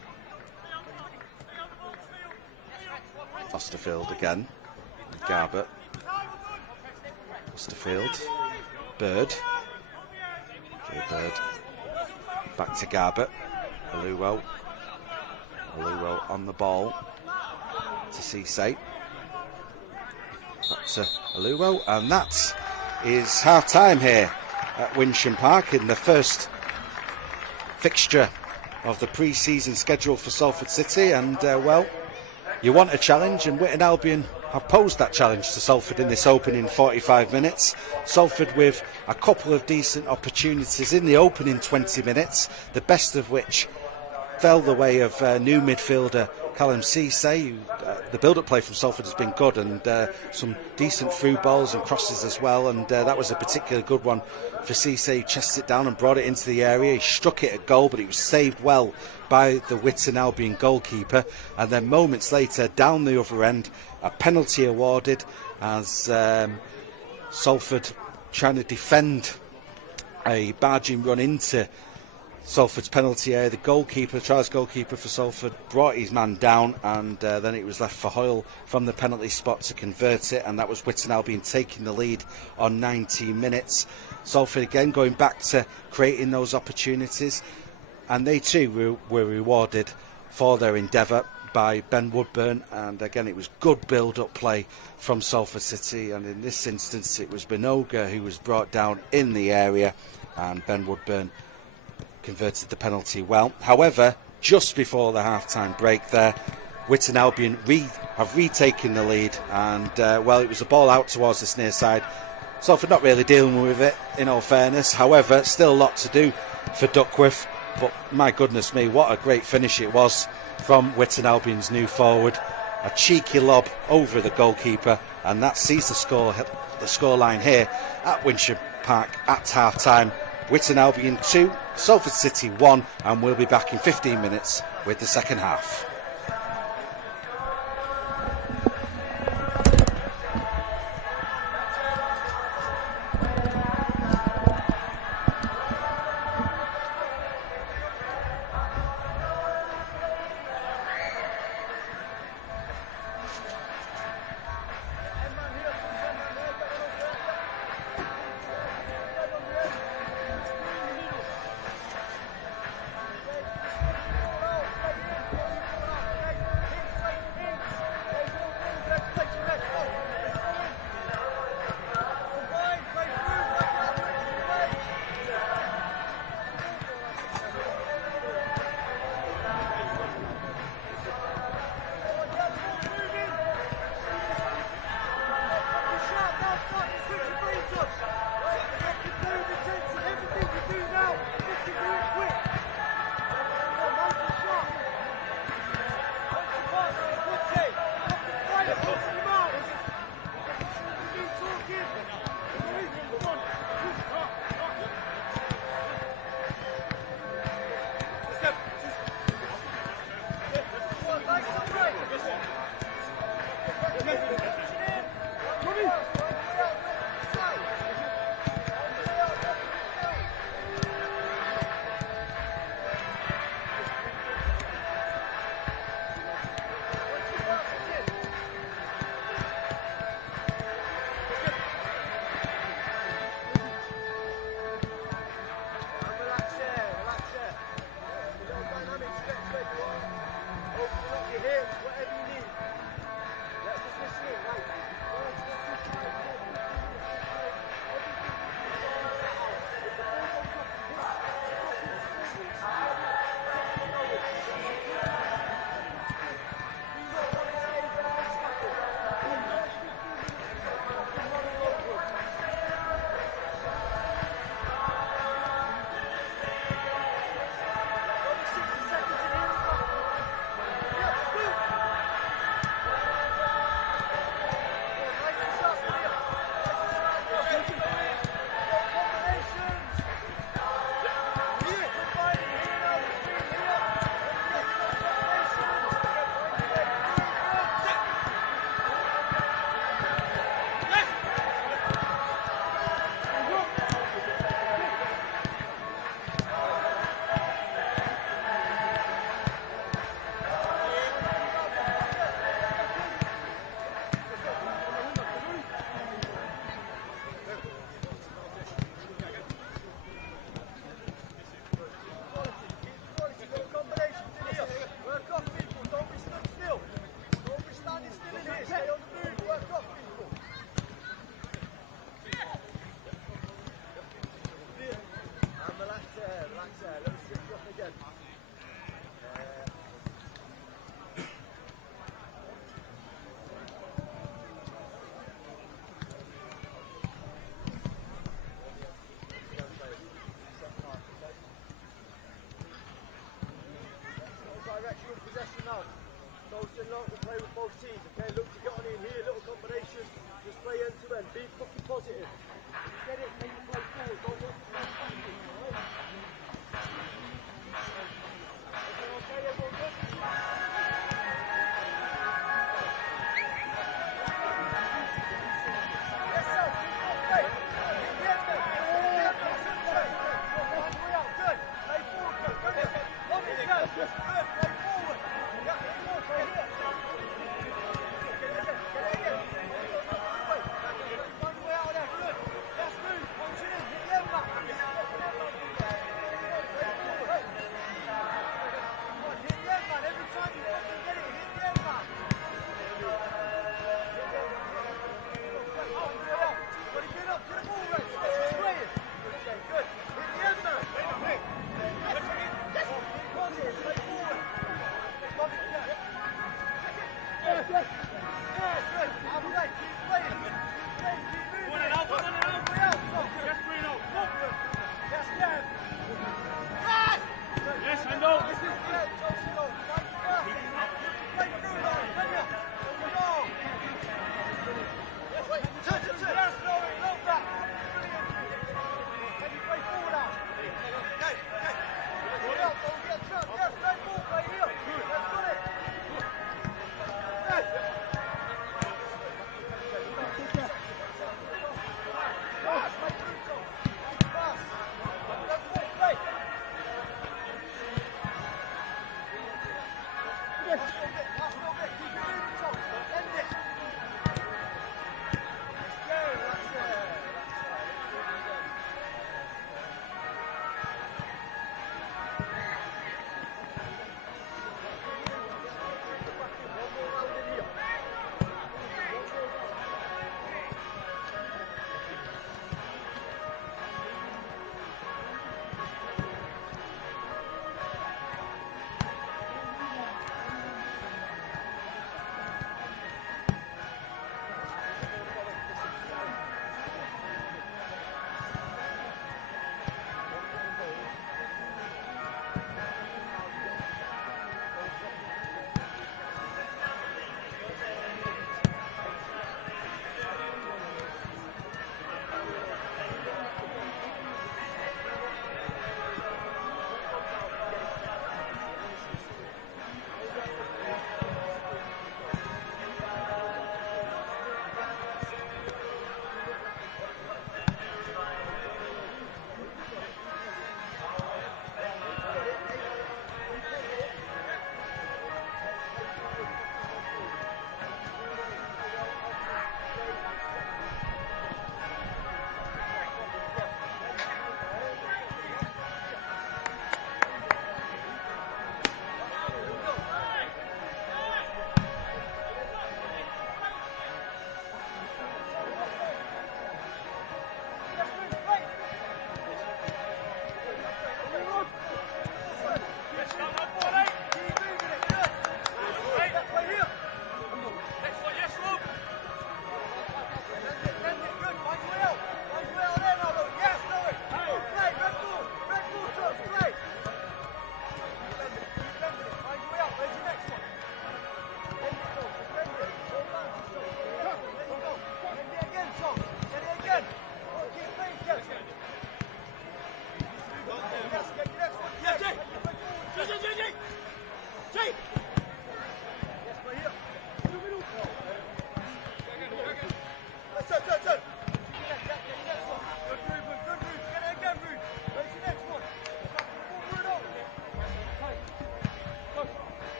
Osterfield again. Garbutt. Osterfield. Bird. Okay, Bird. Back to Garbutt. Aluwo. Aluwo on the ball to Cisse. Back to Aluwo, and that is half time here at Winsham Park in the first fixture of the pre-season schedule for Salford City. And well, you want a challenge, and Witton Albion have posed that challenge to Salford in this opening 45 minutes. Salford with a couple of decent opportunities in the opening 20 minutes, the best of which fell the way of new midfielder Callum Cisse. The build-up play from Salford has been good, and some decent through balls and crosses as well, and that was a particularly good one for Cisse. He chested it down and brought it into the area. He struck it at goal, but it was saved well by the Witton Albion goalkeeper. And then moments later, down the other end, a penalty awarded as Salford trying to defend a barging run into Salford's penalty area. The goalkeeper, tries goalkeeper for Salford, brought his man down, and then it was left for Hoyle from the penalty spot to convert it, and that was Witton Albion taking the lead on 19 minutes. Salford again going back to creating those opportunities, and they too were rewarded for their endeavour by Ben Woodburn. And again, it was good build-up play from Salford City, and in this instance it was Minogue who was brought down in the area, and Ben Woodburn converted the penalty well. However, just before the half-time break there, Witton Albion have retaken the lead, and well, it was a ball out towards this near side. Salford not really dealing with it, in all fairness. However, still a lot to do for Duckworth, but my goodness me, what a great finish it was from Witton Albion's new forward. A cheeky lob over the goalkeeper, and that sees the scoreline here at Winsham Park at half-time. Witton Albion 2, Salford City 1, and we'll be back in 15 minutes with the second half.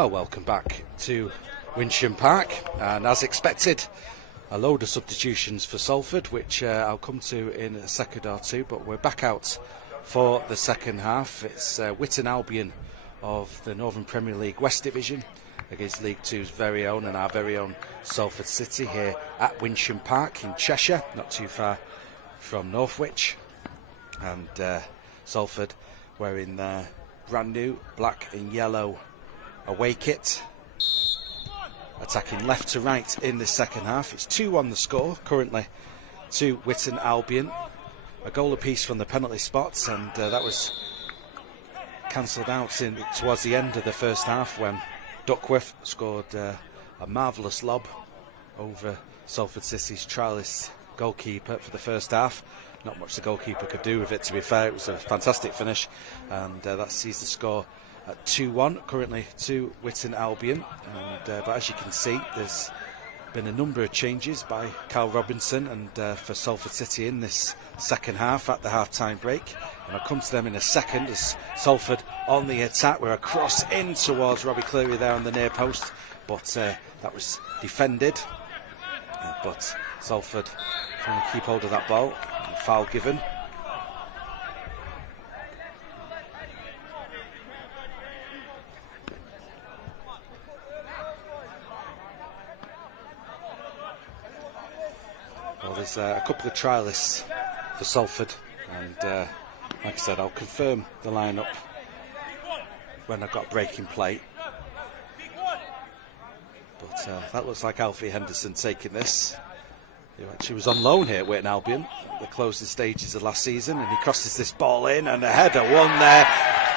Well, welcome back to Winsham Park, and as expected, a load of substitutions for Salford, which I'll come to in a second or two, but we're back out for the second half. It's Witton Albion of the Northern Premier League West Division against League Two's very own and our very own Salford City here at Winsham Park in Cheshire, not too far from Northwich. And Salford wearing their brand new black and yellow away kit, attacking left to right in the second half. It's 2-1 the score currently to Witton Albion, a goal apiece from the penalty spots, and that was cancelled out towards the end of the first half when Duckworth scored a marvellous lob over Salford City's trialist goalkeeper for the first half. Not much the goalkeeper could do with it, to be fair. It was a fantastic finish, and that sees the score at 2-1 currently to Witton Albion. And but as you can see, there's been a number of changes by Carl Robinson and for Salford City in this second half at the half-time break, and I'll come to them in a second. As Salford on the attack, we're a cross in towards Robbie Cleary there on the near post, but that was defended, but Salford trying to keep hold of that ball. Foul given. Well, there's a couple of trialists for Salford, and like I said, I'll confirm the lineup when I've got a break in play. But that looks like Alfie Henderson taking this. He actually was on loan here at Witton Albion at the closing stages of last season, and he crosses this ball in, and a header won there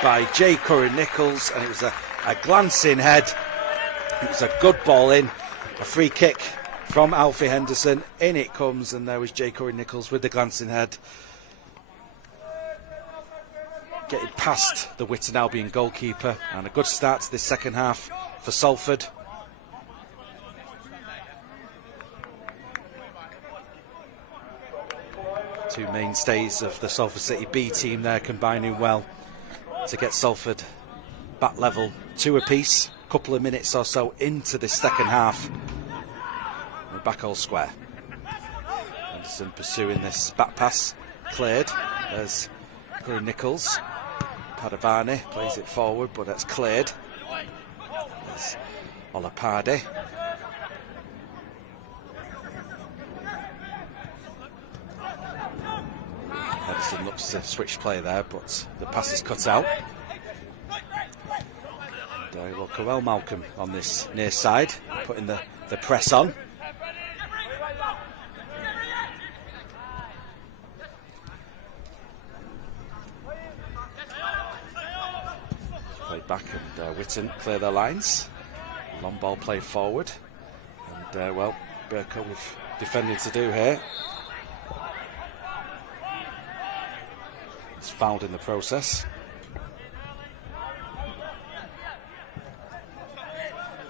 by Jay Curran-Nichols, and it was a glancing head. It was a good ball in, a free kick from Alfie Henderson. In it comes, and there was Jay Curran-Nichols with the glancing head, getting past the Witton Albion goalkeeper, and a good start to this second half for Salford. Two mainstays of the Salford City B team there combining well to get Salford back level, 2 apiece. Couple of minutes or so into this second half, we're back all square. Anderson pursuing this back pass, cleared. There's Curran-Nichols. Padavani plays it forward, but that's cleared. There's Olapade. Henderson looks to switch play there, but the pass is cut out. And, well, Coel Malcolm on this near side, putting the press on. Play back, and Witton clear their lines. Long ball play forward, and well, Burko with defending to do here. It's fouled in the process.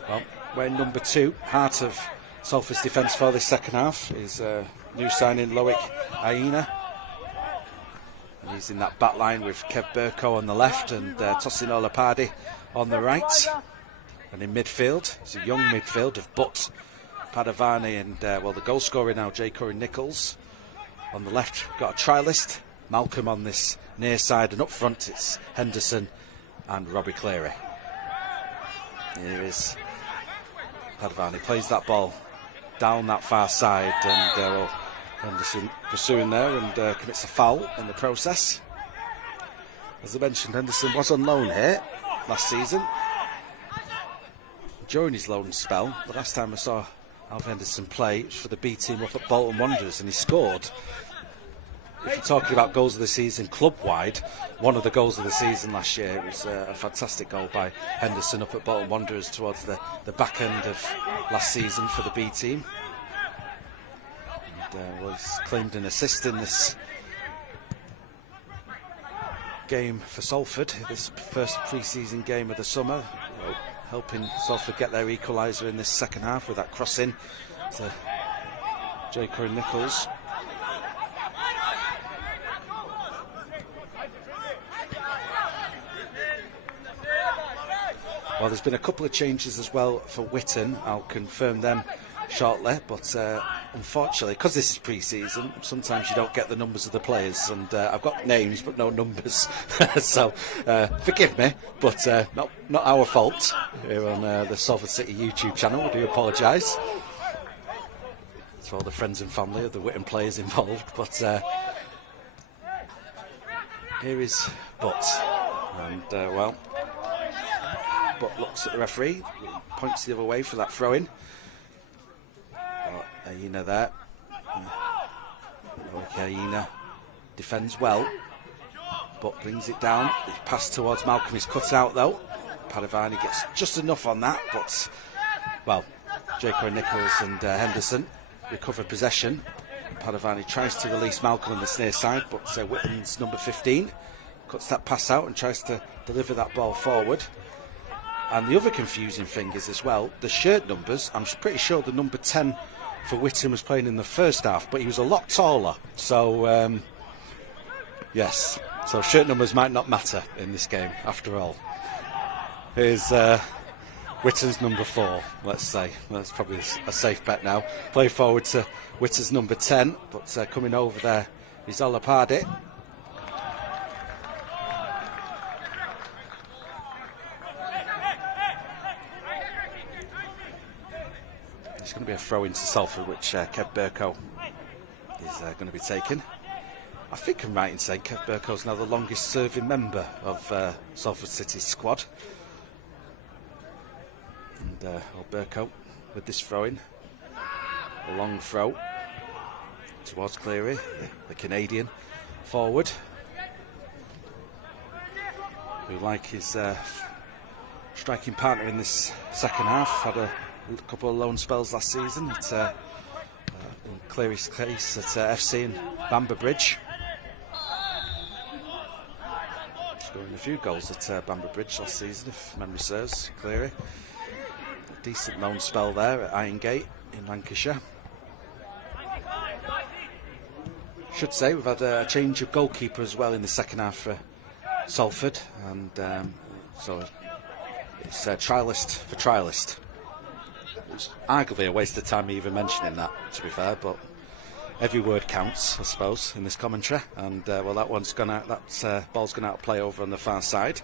Well, we're in number 2, heart of Salford's defence for this second half is new signing Loic Aina. And he's in that back line with Kev Burko on the left and Tosin Olapade on the right. And in midfield, it's a young midfield of Butt, Padavani, and well, the goal scorer now, Jay Curran-Nichols. On the left, got a trialist, Malcolm on this near side, and up front it's Henderson and Robbie Cleary. Here is Padavani, plays that ball down that far side, and well, Henderson pursuing there and commits a foul in the process. As I mentioned, Henderson was on loan here last season. During his loan spell, the last time I saw Alf Henderson play, it was for the B team up at Bolton Wanderers, and he scored. If you're talking about goals of the season club-wide, one of the goals of the season last year, it was a fantastic goal by Henderson up at Bolton Wanderers towards the back end of last season for the B team. And was claimed an assist in this game for Salford, this first pre-season game of the summer, helping Salford get their equaliser in this second half with that cross-in to Jay Curran-Nichols. Well, there's been a couple of changes as well for Witton. I'll confirm them shortly, but unfortunately, because this is pre-season, sometimes you don't get the numbers of the players, and I've got names but no numbers. So forgive me, but not our fault here on the Salford City YouTube channel. We do apologise to all the friends and family of the Witton players involved, but here is Butt, and well, Butt looks at the referee, points the other way for that throw-in. Aina there. Aina defends well, but brings it down. His pass towards Malcolm is cut out though. Padavani gets just enough on that, but well, Jaco Nichols and Henderson recover possession. Padavani tries to release Malcolm on the near side, but Witton's number 15 cuts that pass out and tries to deliver that ball forward. And the other confusing thing is as well, the shirt numbers, I'm pretty sure the number 10 for Witton was playing in the first half, but he was a lot taller. So, yes, so shirt numbers might not matter in this game after all. Here's Witton's number 4, let's say. That's probably a safe bet now. Play forward to Witton's number 10, but coming over there is Olapardi. It's going to be a throw into Salford, which Kev Burko is going to be taken. I think I'm right in saying Kev Burko is now the longest serving member of Salford City's squad. And Burko with this throw-in. A long throw towards Cleary, the Canadian forward, who, like his striking partner in this second half, had a couple of loan spells last season at in Cleary's case at FC and Bamber Bridge, scoring a few goals at Bamber Bridge last season, if memory serves. Cleary, a decent loan spell there at Irongate in Lancashire. Should say we've had a change of goalkeeper as well in the second half for Salford, and so it's trialist for trialist. It's arguably a waste of time even mentioning that, to be fair, but every word counts, I suppose, in this commentary. And well, that one's gone out. That ball's gone out of play over on the far side.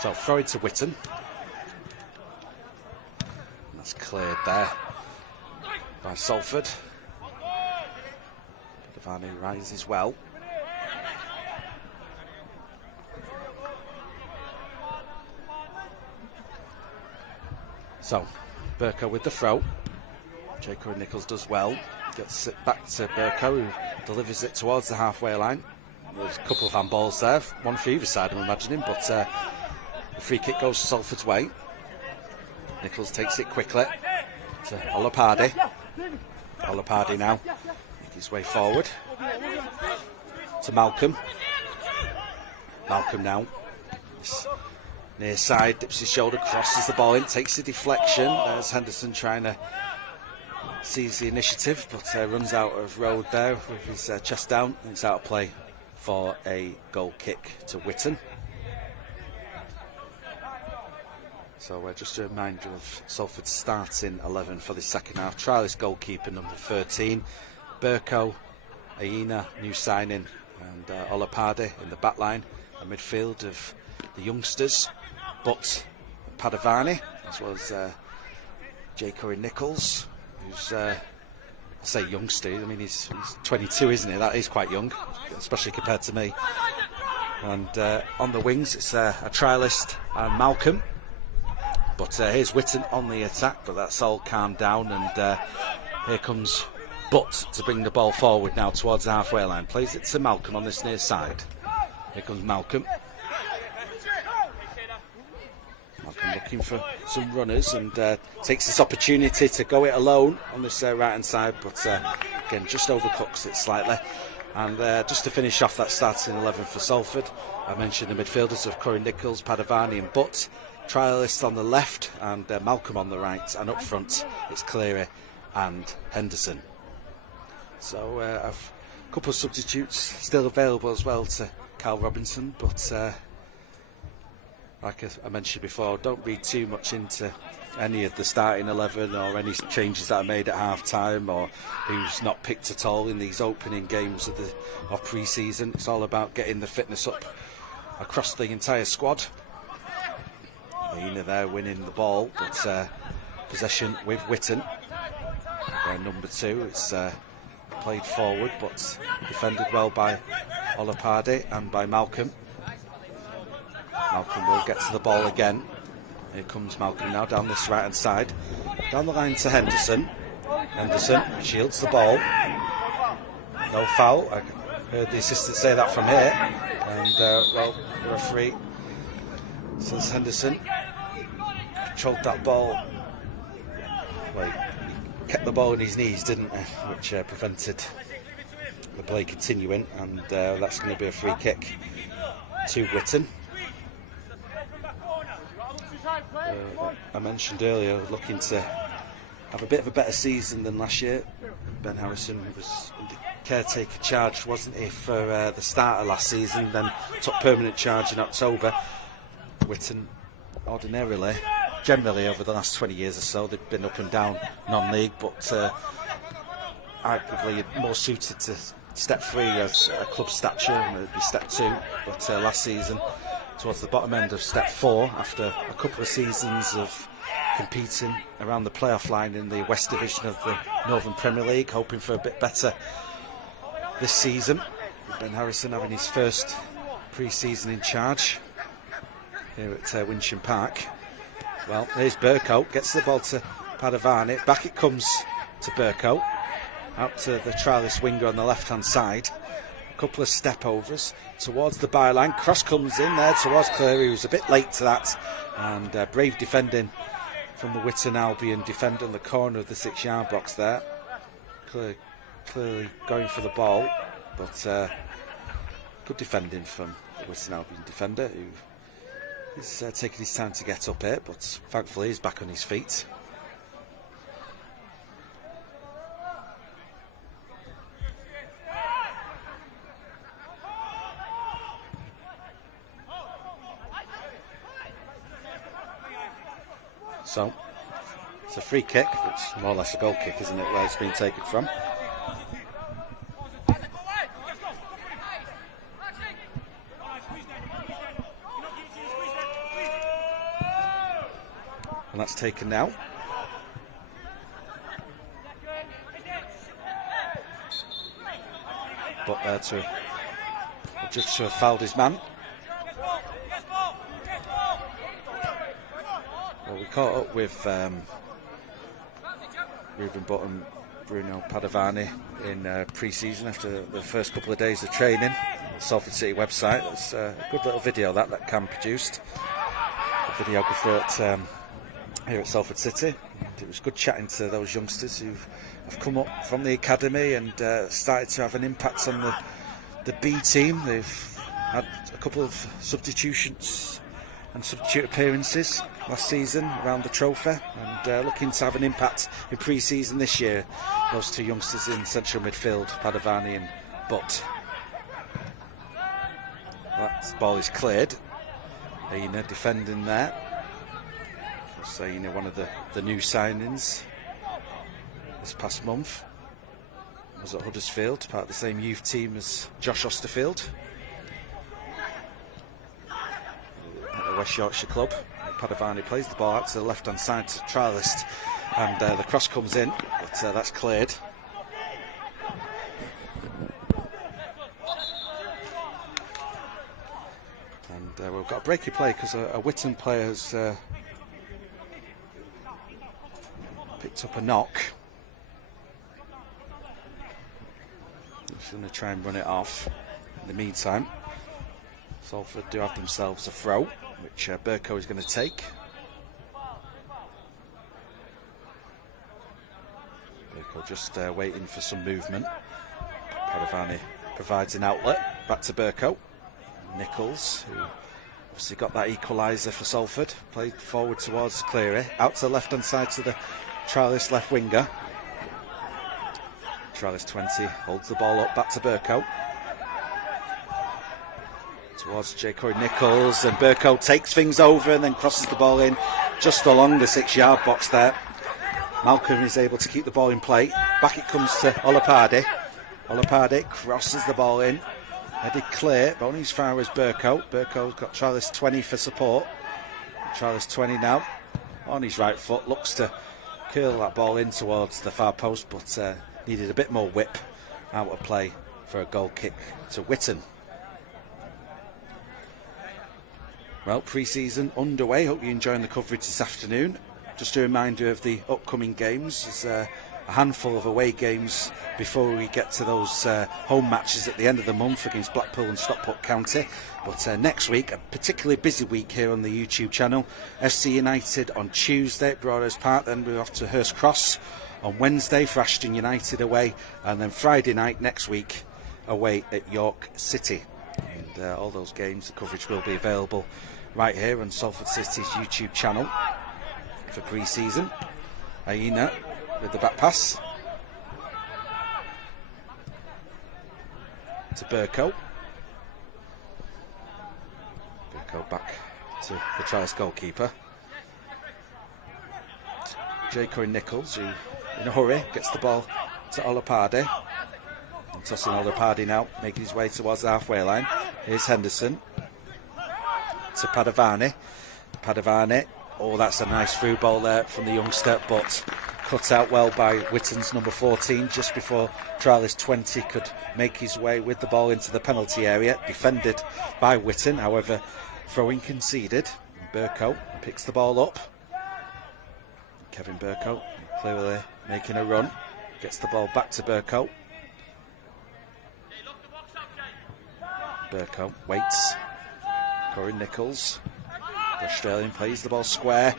So throw it to Witton. That's cleared there by Salford. Devani rises well. So, Burko with the throw. Jaco Nichols does well. Gets it back to Burko, who delivers it towards the halfway line. There's a couple of handballs there, one for either side, I'm imagining, but the free kick goes Salford's way. Nichols takes it quickly to Olapardi. Olapardi now making his way forward to Malcolm. Malcolm now. Near side, dips his shoulder, crosses the ball in, takes the deflection. There's Henderson trying to seize the initiative, but runs out of road there with his chest down, and it's out of play for a goal kick to Witton. So just a reminder of Salford's starting 11 for the second half. Trialist goalkeeper number 13, Burko, Aina, new signing, and Olapardi in the back line. A midfield of the youngsters, but Padavani, as well as Jaco Nichols, who's, I say youngster, I mean he's 22, isn't he? That is quite young, especially compared to me. And on the wings, it's a trialist and Malcolm. But here's Witton on the attack, but that's all calmed down, and here comes Butt to bring the ball forward now towards the halfway line. Plays it to Malcolm on this near side. Here comes Malcolm. Malcolm looking for some runners, and takes this opportunity to go it alone on this right hand side, but again just overcooks it slightly. And just to finish off that starting 11 for Salford, I mentioned the midfielders of Corey Nichols, Padavani and Butt. Trialist on the left and Malcolm on the right, and up front it's Cleary and Henderson. So I've a couple of substitutes still available as well to Carl Robinson, but like I mentioned before, don't read too much into any of the starting 11 or any changes that are made at half-time or who's not picked at all in these opening games of pre-season. It's all about getting the fitness up across the entire squad. There winning the ball, but possession with Witton. Number 2, it's played forward but defended well by Olapardi and by Malcolm. Malcolm will get to the ball again. Here comes Malcolm now down this right hand side. Down the line to Henderson. Henderson shields the ball. No foul. I heard the assistant say that from here. And well, the referee says Henderson controlled that ball. Well, he kept the ball in his knees, didn't he? Which prevented the play continuing. And that's going to be a free kick to Witton. I mentioned earlier, looking to have a bit of a better season than last year. Ben Harrison was in the caretaker charge, wasn't he, for the start of last season, then took permanent charge in October. Witton, ordinarily, generally over the last 20 years or so, they've been up and down non-league, but arguably more suited to step 3 as a club stature, and it'd be step 2. But last season, towards the bottom end of step 4, after a couple of seasons of competing around the playoff line in the West Division of the Northern Premier League, hoping for a bit better this season. Ben Harrison having his first pre-season in charge here at Wincham Park. Well, here's Burko, gets the ball to Padavani, back it comes to Burko, out to the trialist winger on the left hand side. A couple of step overs towards the byline, cross comes in there towards Cleary, who was a bit late to that, and brave defending from the Witton Albion defender in the corner of the 6-yard box there. Clearly going for the ball, but good defending from the Witton Albion defender, who is taking his time to get up here, but thankfully he's back on his feet. So, it's a free kick. It's more or less a goal kick, isn't it, where it's been taken from. And that's taken now. But the judge to have fouled his man. Well, we caught up with Ruben Button, Bruno Padavani in pre-season after the first couple of days of training on the Salford City website. It's a good little video that Cam produced, a videographer at, here at Salford City. And it was good chatting to those youngsters who have come up from the academy and started to have an impact on the B team. They've had a couple of substitutions and substitute appearances last season around the trophy, and looking to have an impact in pre-season this year. Those two youngsters in central midfield, Padavani and Butt. That ball is cleared. Aina defending there. So, Aina, one of the new signings this past month, was at Huddersfield, part of the same youth team as Josh Osterfield at the West Yorkshire club. Padavani plays the ball out to the left hand side to trialist, and the cross comes in, but that's cleared. And we've got a break of play because a Witton player has picked up a knock. He's going to try and run it off. In the meantime, Salford do have themselves a throw, which Burko is going to take. Burko just waiting for some movement. Padavani provides an outlet, back to Burko. Nichols, who obviously got that equaliser for Salford, played forward towards Cleary, out to the left hand side to the trialist left winger. Charles 20 holds the ball up, back to Burko. Towards J. Corey Nichols, and Burko takes things over and then crosses the ball in just along the 6-yard box there. Malcolm is able to keep the ball in play. Back it comes to Olopade. Olopade crosses the ball in. Headed clear, but only as far as Burko. Burko's got Charles 20 for support. Charles 20 now on his right foot, looks to curl that ball in towards the far post, but needed a bit more whip out of play for a goal kick to Witton. Well, pre-season underway. Hope you're enjoying the coverage this afternoon. Just a reminder of the upcoming games. There's a handful of away games before we get to those home matches at the end of the month against Blackpool and Stockport County. But next week, a particularly busy week here on the YouTube channel. SC United on Tuesday at Broadhurst Park, then we're off to Hurst Cross on Wednesday for Ashton United away, and then Friday night next week away at York City. And all those games, the coverage will be available right here on Salford City's YouTube channel for pre-season. Aina with the back pass to Burko. Burko back to the Trials goalkeeper. J. Corey Nichols, who in a hurry gets the ball to Olopade. And tossing Olopade now, making his way towards the halfway line. Here's Henderson to Padavani. Padavani, oh, that's a nice through ball there from the youngster, but cut out well by Witton's number 14 just before Charles 20 could make his way with the ball into the penalty area. Defended by Witton, however, throw-in conceded. Burko picks the ball up. Kevin Burko clearly making a run. Gets the ball back to Burko. Burko waits. Corey Nichols, the Australian, plays the ball square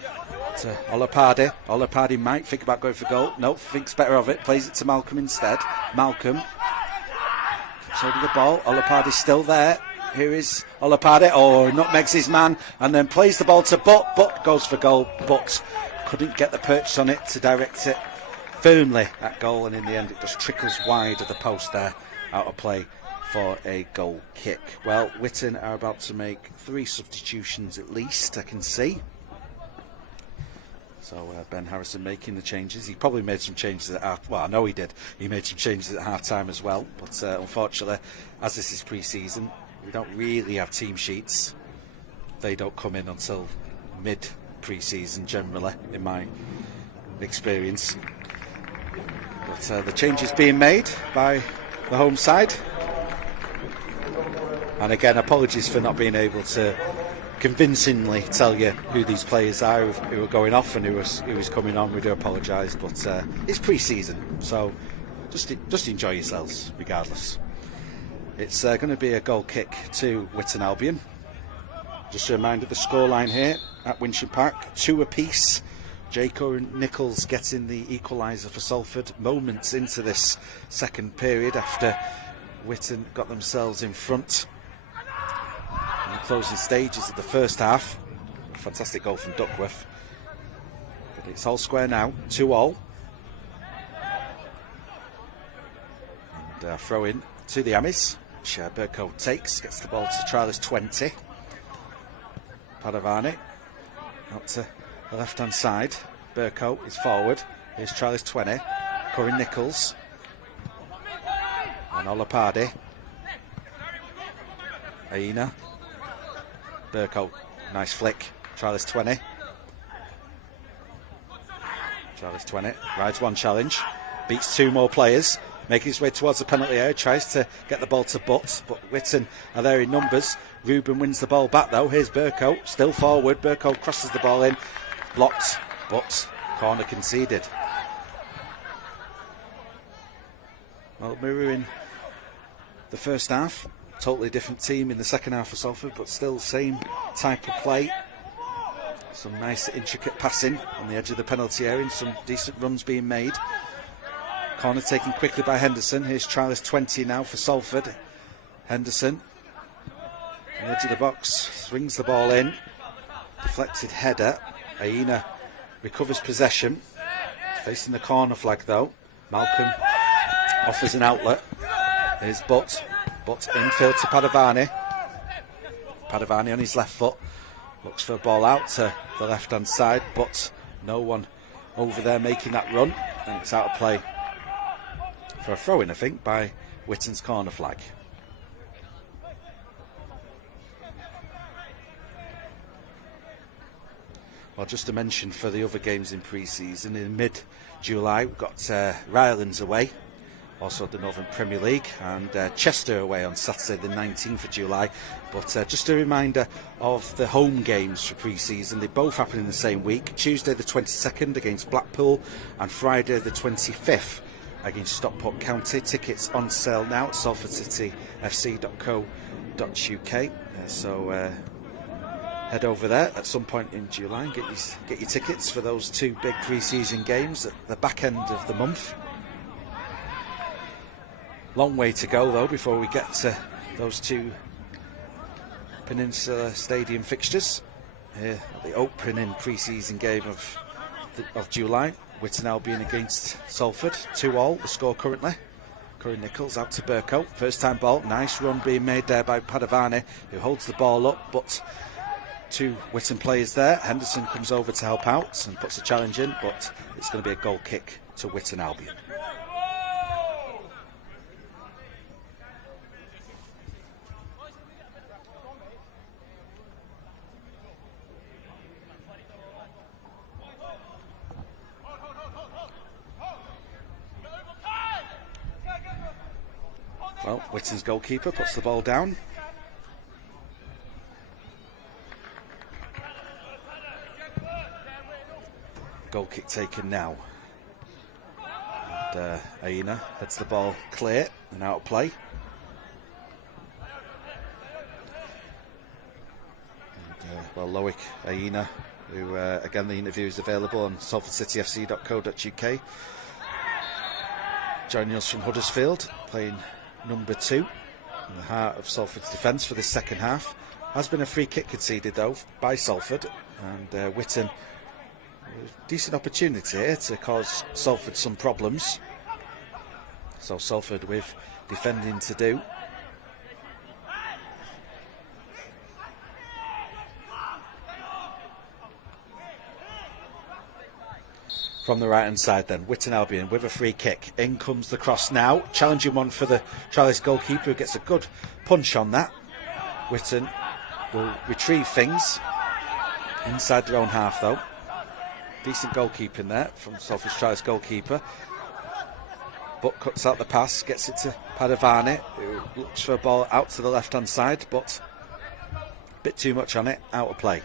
to Olopade. Olopade might think about going for goal. No, thinks better of it. Plays it to Malcolm instead. Malcolm keeps holding the ball. Olopade's still there. Here is Olopade. Oh, nutmegs his man and then plays the ball to Butt. Butt goes for goal, but couldn't get the perch on it to direct it firmly at goal, and in the end it just trickles wide of the post there, out of play for a goal kick. Well, Witton are about to make 3 substitutions at least, I can see. So Ben Harrison making the changes. He probably made some changes at half. Well, I know he did. He made some changes at half time as well. But unfortunately, as this is pre-season, we don't really have team sheets. They don't come in until mid pre-season generally, in my experience. But the changes being made by the home side. And again, apologies for not being able to convincingly tell you who these players are who are going off and who is coming on. We do apologise, but it's pre-season, so just enjoy yourselves regardless. It's going to be a goal kick to Witton Albion. Just a reminder, the scoreline here at Winsham Park, 2 apiece. J. Corey Nichols getting the equaliser for Salford moments into this second period after Witton got themselves in front in the closing stages of the first half. A fantastic goal from Duckworth. But it's all square now, 2-2. And throw in to the Amis, which Burko takes, gets the ball to Charles 20. Padavani out to the left hand side. Burko is forward. Here's Charles 20. Corey Nichols. And Olopade. Aina. Burko, nice flick. Charles 20. Charles 20 rides one challenge, beats 2 more players, making his way towards the penalty area, tries to get the ball to Butt, but Witton are there in numbers. Ruben wins the ball back though. Here's Burko, still forward. Burko crosses the ball in, blocked, but corner conceded. Well, mirroring the first half, totally different team in the second half for Salford, but still same type of play. Some nice intricate passing on the edge of the penalty area and some decent runs being made. Corner taken quickly by Henderson. Here's Charles 20 now for Salford. Henderson on the edge of the box, swings the ball in. Deflected header. Aina recovers possession. Facing the corner flag though. Malcolm offers an outlet. Here's Butt infield to Padovani. Padovani on his left foot. Looks for a ball out to the left-hand side, but no one over there making that run. And it's out of play for a throw-in, I think, by Witton's corner flag. Well, just to mention for the other games in pre-season, in mid-July we've got Rylands away, also the Northern Premier League, and Chester away on Saturday the 19th of July. But just a reminder of the home games for pre-season. They both happen in the same week. Tuesday the 22nd against Blackpool and Friday the 25th against Stockport County. Tickets on sale now at salfordcityfc.co.uk. So head over there at some point in July and get your tickets for those two big pre-season games at the back end of the month. Long way to go though before we get to those two Peninsula Stadium fixtures. Here, the opening pre-season game of July. Witton Albion against Salford, 2-2 the score currently. Curry Nichols out to Burko, first time ball, nice run being made there by Padovani, who holds the ball up, but two Witton players there. Henderson comes over to help out and puts a challenge in, but it's going to be a goal kick to Witton Albion. Well, Witton's goalkeeper puts the ball down. Goal kick taken now. And Aina heads the ball clear and out of play. And, well, Loic Aina, who again the interview is available on salfordcityfc.co.uk. Joining us from Huddersfield, playing number 2 in the heart of Salford's defence for this second half. Has been a free kick conceded though by Salford, and Witton, decent opportunity here to cause Salford some problems. So Salford with defending to do. From the right hand side then, Witton Albion with a free kick. In comes the cross now, challenging one for the Trialist goalkeeper, who gets a good punch on that. Witton will retrieve things inside their own half though. Decent goalkeeping there from Salford's Trialist goalkeeper. But cuts out the pass, gets it to Padovani, who looks for a ball out to the left hand side, but a bit too much on it, out of play.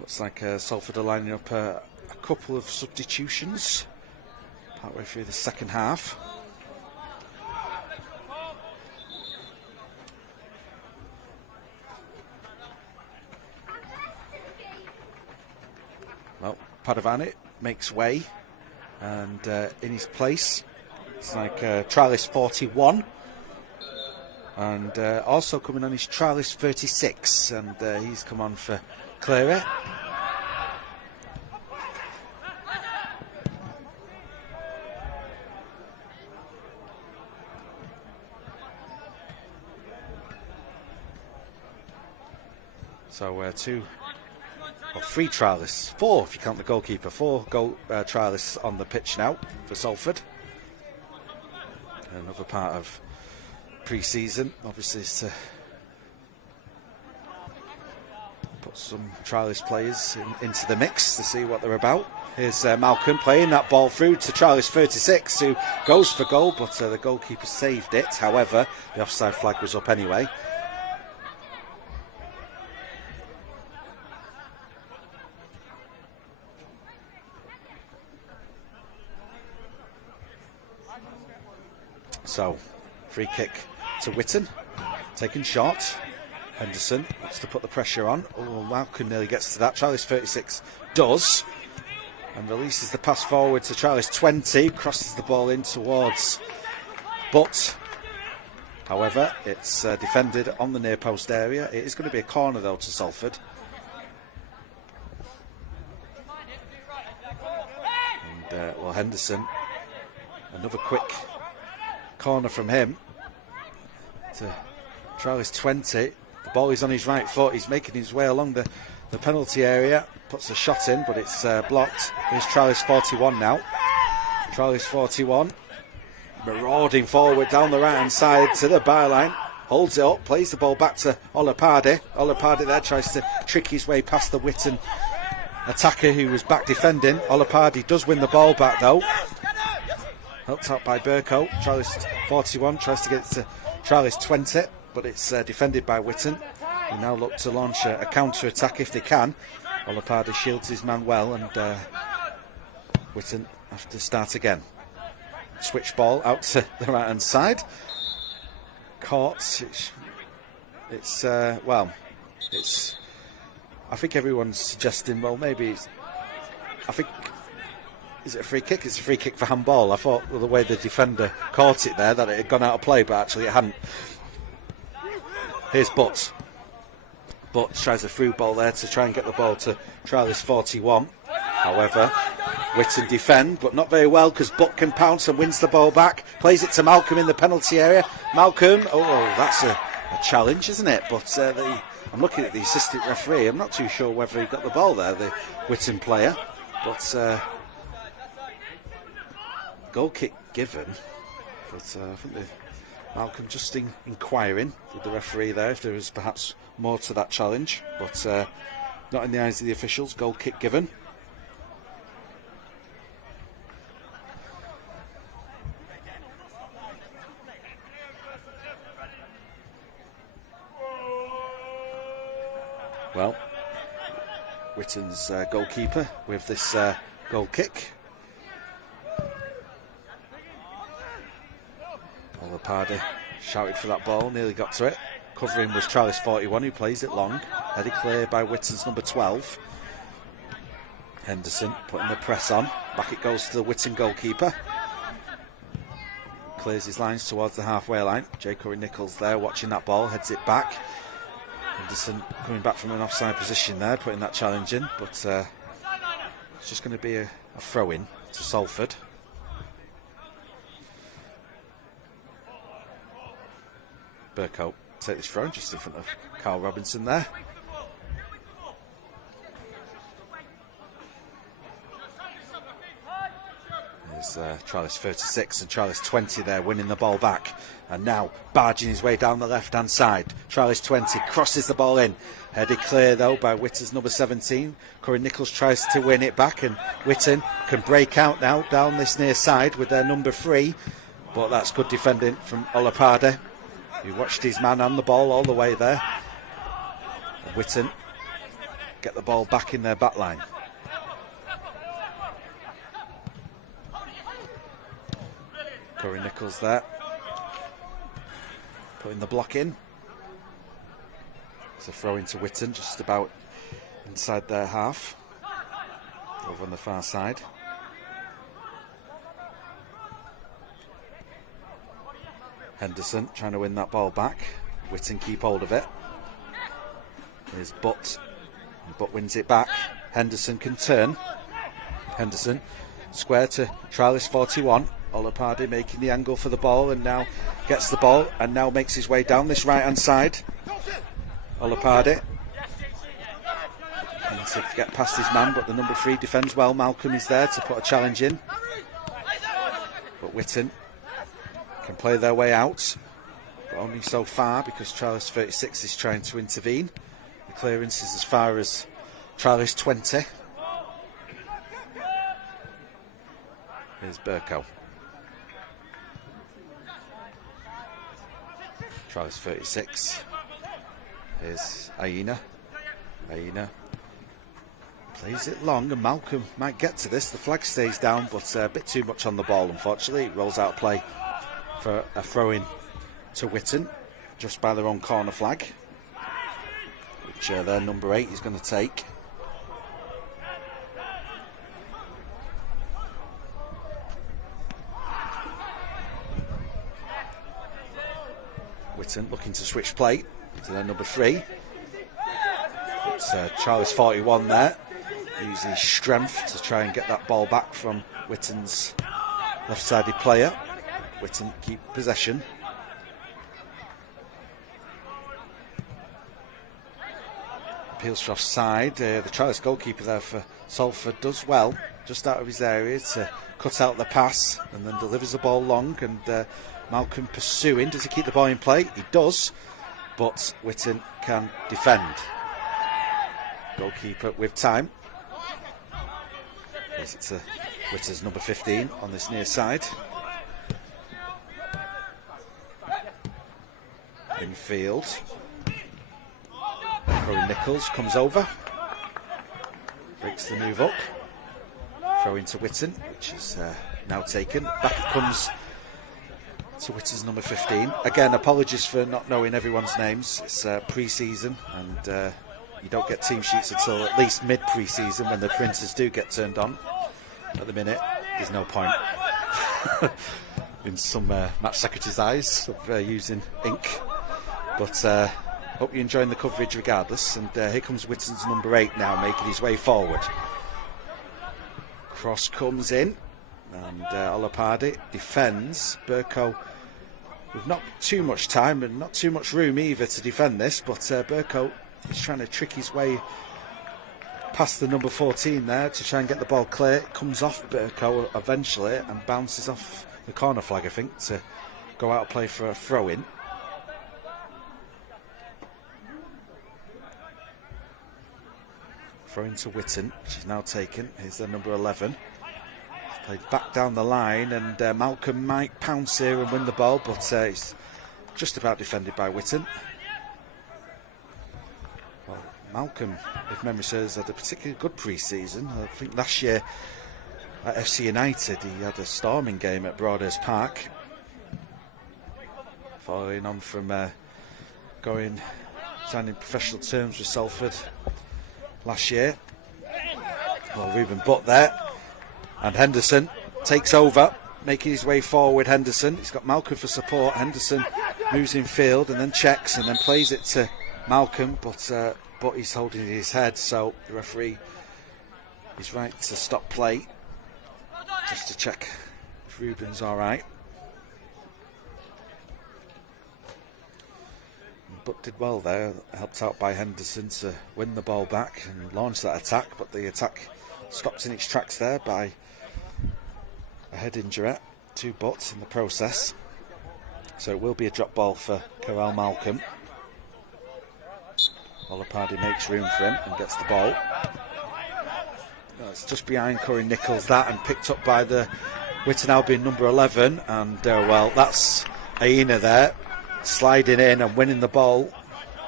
Looks like Salford are lining up a couple of substitutions partway through the second half. Well, Padovani makes way, and in his place it's like Trialist 41, and also coming on his Trialist 36, and he's come on for Cleary. So three trialists, 4 if you count the goalkeeper, 4 trialists on the pitch now for Salford. Another part of pre-season, obviously, is to put some trialist players into the mix to see what they're about. Here's Malcolm playing that ball through to trialist 36, who goes for goal, but the goalkeeper saved it. However, the offside flag was up anyway. So, free kick to Witton, taken shot. Henderson wants to put the pressure on. Oh, Malcolm nearly gets to that. Trialist 36 does, and releases the pass forward to Trialist 20, crosses the ball in towards Butt. However, it's defended on the near post area. It is going to be a corner though to Salford. And, well, Henderson, another quick corner from him to Charles 20. The ball is on his right foot. He's making his way along the penalty area. Puts a shot in, but it's blocked. Here's Charles 41 now. Charles 41. Marauding forward down the right-hand side to the byline. Holds it up, plays the ball back to Olapardi. Olapardi there tries to trick his way past the Witton attacker who was back defending. Olapardi does win the ball back though. Helped out by Burko. Charles 41 tries to get it to Charles 20, but it's defended by Witton. They now look to launch a counter-attack if they can. Olapardi shields his man well, and Witton have to start again. Switch ball out to the right-hand side. Caught. It's I think everyone's suggesting, well, maybe it's, I think, is it a free kick? It's a free kick for handball. I thought, well, the way the defender caught it there, that it had gone out of play, but actually it hadn't. Here's Butt. Butt tries a through ball there to try and get the ball to Charles 41. However, Witton defend, but not very well, because Butt can pounce and wins the ball back. Plays it to Malcolm in the penalty area. Malcolm, that's a challenge, isn't it? But I'm looking at the assistant referee. I'm not too sure whether he got the ball there, the Witton player. But goal kick given. But I think Malcolm just inquiring with the referee there if there was perhaps more to that challenge. But not in the eyes of the officials. Goal kick given. Well, Witton's goalkeeper with this goal kick. Olapardi shouted for that ball, nearly got to it. Covering was Charles 41, who plays it long. Headed clear by Witton's number 12. Henderson putting the press on. Back it goes to the Witton goalkeeper. Clears his lines towards the halfway line. Jay Curry-Nichols there watching that ball, heads it back. Henderson coming back from an offside position there, putting that challenge in, but it's just going to be a throw-in to Salford. Burko take this throw just in front of Carl Robinson there. There's Charles 36 and Charles 20 there winning the ball back, and now barging his way down the left hand side. Charles 20 crosses the ball in, headed clear though by Witton's number 17. Curry-Nichols tries to win it back, and Witton can break out now down this near side with their number 3, but that's good defending from Olapardi, who watched his man on the ball all the way there. And Witton get the ball back in their back line. Curry-Nichols there, putting the block in. It's a throw into Witton, just about inside their half, over on the far side. Henderson trying to win that ball back. Witton keep hold of it. Here's Butt. Butt wins it back. Henderson can turn. Henderson square to Charles 41. Olapardi making the angle for the ball, and now gets the ball and now makes his way down this right hand side. Olapardi and to get past his man, but the number 3 defends well. Malcolm is there to put a challenge in, but Witton can play their way out, but only so far, because Charles 36 is trying to intervene. The clearance is as far as Charles 20. Here's Burko. Charles 36. Here's Aina. Aina plays it long, and Malcolm might get to this. The flag stays down, but a bit too much on the ball, unfortunately. It rolls out of play for a throw-in to Witton, just by their own corner flag, which their number 8 is going to take. Witton looking to switch play to their number 3. It's Charles 41 there. use his strength to try and get that ball back from Witton's left-sided player. Witton keep possession. Appeals for offside. The trialist goalkeeper there for Salford does well, just out of his area, to cut out the pass and then delivers the ball long. And Malcolm pursuing. Does he keep the ball in play? He does, but Witton can defend. Goalkeeper with time. Plays it to Witton's number 15 on this near side. Infield. Corey Nichols comes over. Breaks the move up. Throw into Witton, which is now taken. Back it comes to Witton's number 15. Again, apologies for not knowing everyone's names. It's pre-season, and you don't get team sheets until at least mid-pre-season when the printers do get turned on. At the minute, there's no point in some match secretary's eyes of using ink. But hope you're enjoying the coverage regardless. And here comes Witton's number 8 now, making his way forward. Cross comes in, and Olapardi defends. Burko with not too much time and not too much room either to defend this, but Burko is trying to trick his way past the number 14 there to try and get the ball clear. It comes off Burko eventually and bounces off the corner flag, I think, to go out and play for a throw-in. Throw into Witton, which is now taken. Here's the number 11. Played back down the line, and Malcolm might pounce here and win the ball, but it's just about defended by Witton. Well, Malcolm, if memory serves, had a particularly good pre-season. I think last year at FC United he had a storming game at Broadhurst Park, following on from signing professional terms with Salford last year. Well, Ruben Butt there, and Henderson takes over, making his way forward. Henderson, he's got Malcolm for support. Henderson moves in field and then checks and then plays it to Malcolm, but he's holding his head, so the referee is right to stop play just to check if Ruben's alright. But did well there, helped out by Henderson to win the ball back and launch that attack, but the attack stopped in its tracks there by a head injury to Butt in the process. So it will be a drop ball for Corral Malcolm. Olapardi makes room for him and gets the ball. It's just behind Corey Nichols that, and picked up by the Witton Albion number 11, and well, that's Aina there, sliding in and winning the ball.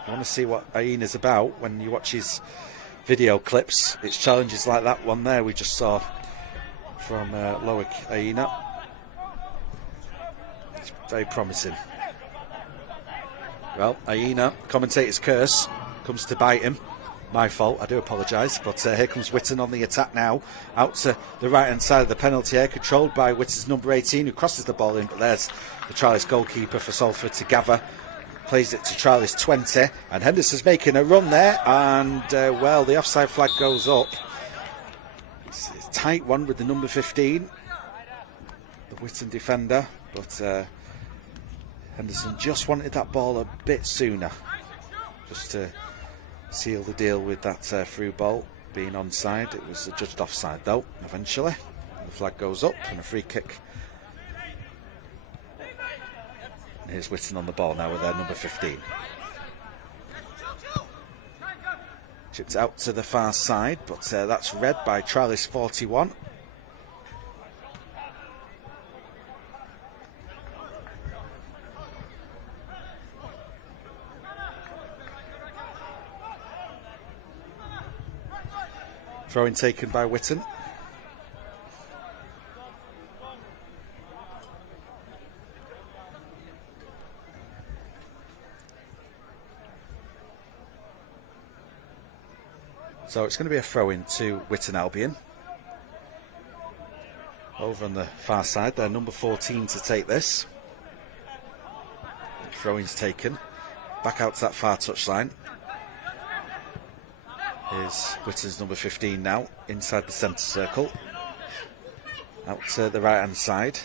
I want to see what Aina's about when you watch his video clips. It's challenges like that one there we just saw from Loic Aina. It's very promising. Well, Aina, commentator's curse, comes to bite him. My fault, I do apologise, but here comes Witton on the attack now, out to the right hand side of the penalty area, controlled by Witton's number 18, who crosses the ball in, but there's the trialist goalkeeper for Salford to gather, plays it to trialist 20, and Henderson's making a run there, and well, the offside flag goes up. It's a tight one with the number 15, the Witton defender, but Henderson just wanted that ball a bit sooner, just to seal the deal with that through ball being onside. It was judged offside though eventually. The flag goes up and a free kick. And here's Witton on the ball now with their number 15. Chipped out to the far side, but that's read by trialist 41. Throw-in taken by Witton. So it's going to be a throw-in to Witton Albion. Over on the far side, they're number 14 to take this. Throw-in's taken. Back out to that far touchline. Here's Witton's number 15 now, inside the centre circle. Out to the right hand side.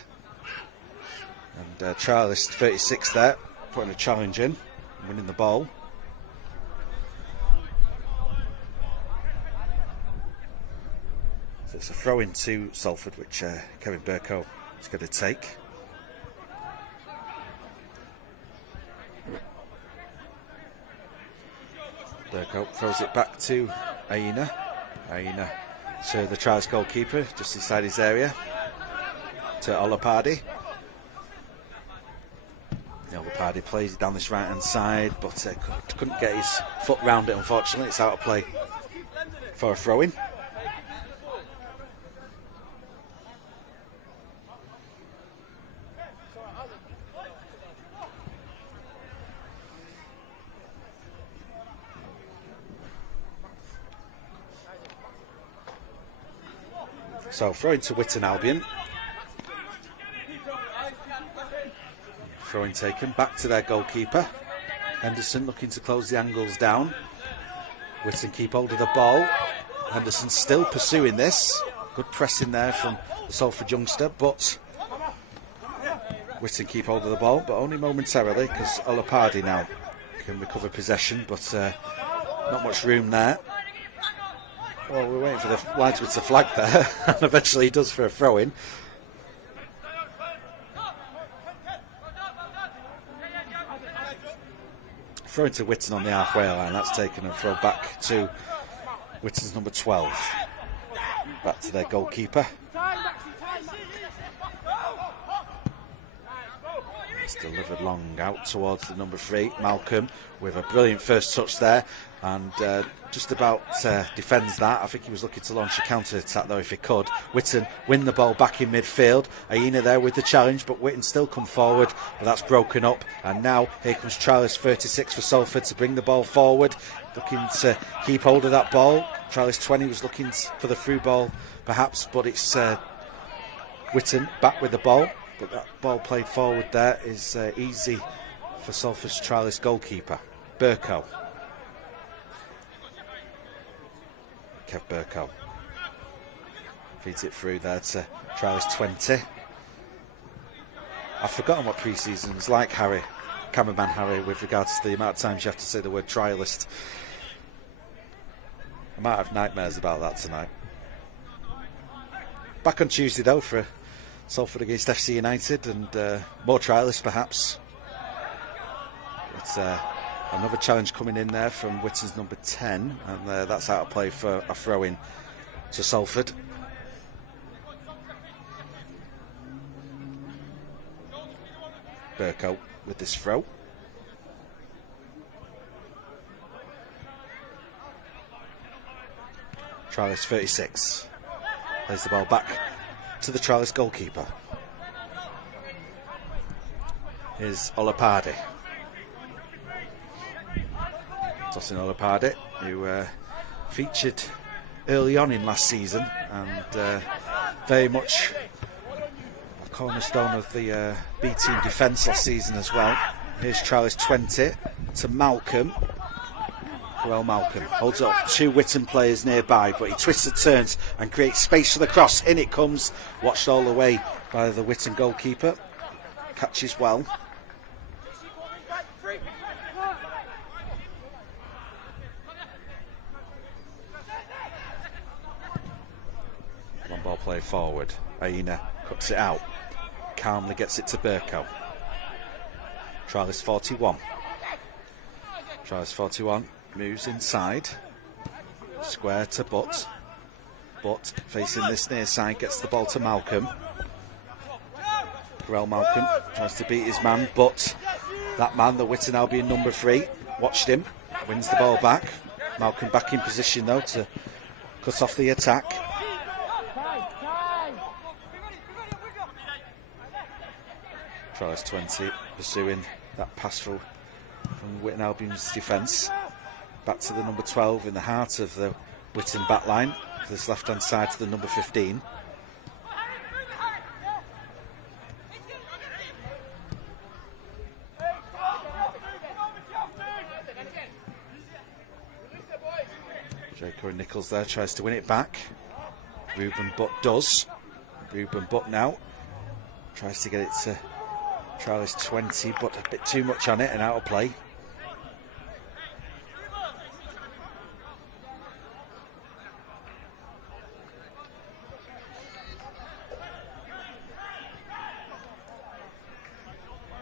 And Charles 36 there, putting a challenge in, winning the ball. So it's a throw into Salford, which Kevin Burko is going to take. Burko throws it back to Aina. Aina to the Trials goalkeeper, just inside his area, to Olapardi. Olapardi plays it down this right hand side, but couldn't get his foot round it, unfortunately. It's out of play for a throw in. So throw into Witton Albion. Throw-in taken, back to their goalkeeper. Henderson looking to close the angles down. Witton keep hold of the ball. Henderson still pursuing this. Good pressing there from the Salford youngster, but Witton keep hold of the ball, but only momentarily, because Olapardi now can recover possession, but not much room there. Well, we're waiting for the linesman to flag there, and eventually he does for a throw-in. Throw into Witton on the halfway line, that's taken, and throw back to Witton's number 12. Back to their goalkeeper. It's delivered long out towards the number 3, Malcolm, with a brilliant first touch there, and just about defends that. I think he was looking to launch a counter-attack though if he could. Witton win the ball back in midfield. Aina there with the challenge, but Witton still come forward, but that's broken up, and now here comes Charles 36 for Salford to bring the ball forward, looking to keep hold of that ball. Charles 20 was looking for the through ball perhaps, but it's Witton back with the ball, but that ball played forward there is easy for Salford's Charles goalkeeper, Burko. Kev Burko feeds it through there to Charles 20. I've forgotten what pre-season's like, Harry, cameraman Harry, with regards to the amount of times you have to say the word trialist. I might have nightmares about that tonight. Back on Tuesday though for Salford against FC United, and more trialists perhaps. But another challenge coming in there from Witton's number 10, and that's out of play for a throw-in to Salford. Burko with this throw. Charles 36 plays the ball back to the Charles goalkeeper. Here's Olapardi. Tossing Olapardi, who featured early on in last season, and very much a cornerstone of the B team defence last season as well. Here's Charles 20 to Malcolm. Well, Malcolm holds up 2 Witton players nearby, but he twists and turns and creates space for the cross. In it comes, watched all the way by the Witton goalkeeper. Catches well. One ball play forward. Aina cuts it out. Calmly gets it to Burko. Charles 41. Charles 41 moves inside. Square to Butt. Butt facing this near side, gets the ball to Malcolm. Grell Malcolm tries to beat his man, but that man, the Witton Albion number 3, watched him, wins the ball back. Malcolm back in position though to cut off the attack. Charles 20 pursuing that pass from Witton Albion's defence. Back to the number 12 in the heart of the Witton back line. This left hand side to the number 15. Jay Curry-Nichols there tries to win it back. Ruben Butt does. Ruben Butt now tries to get it to trialist 20, but a bit too much on it and out of play.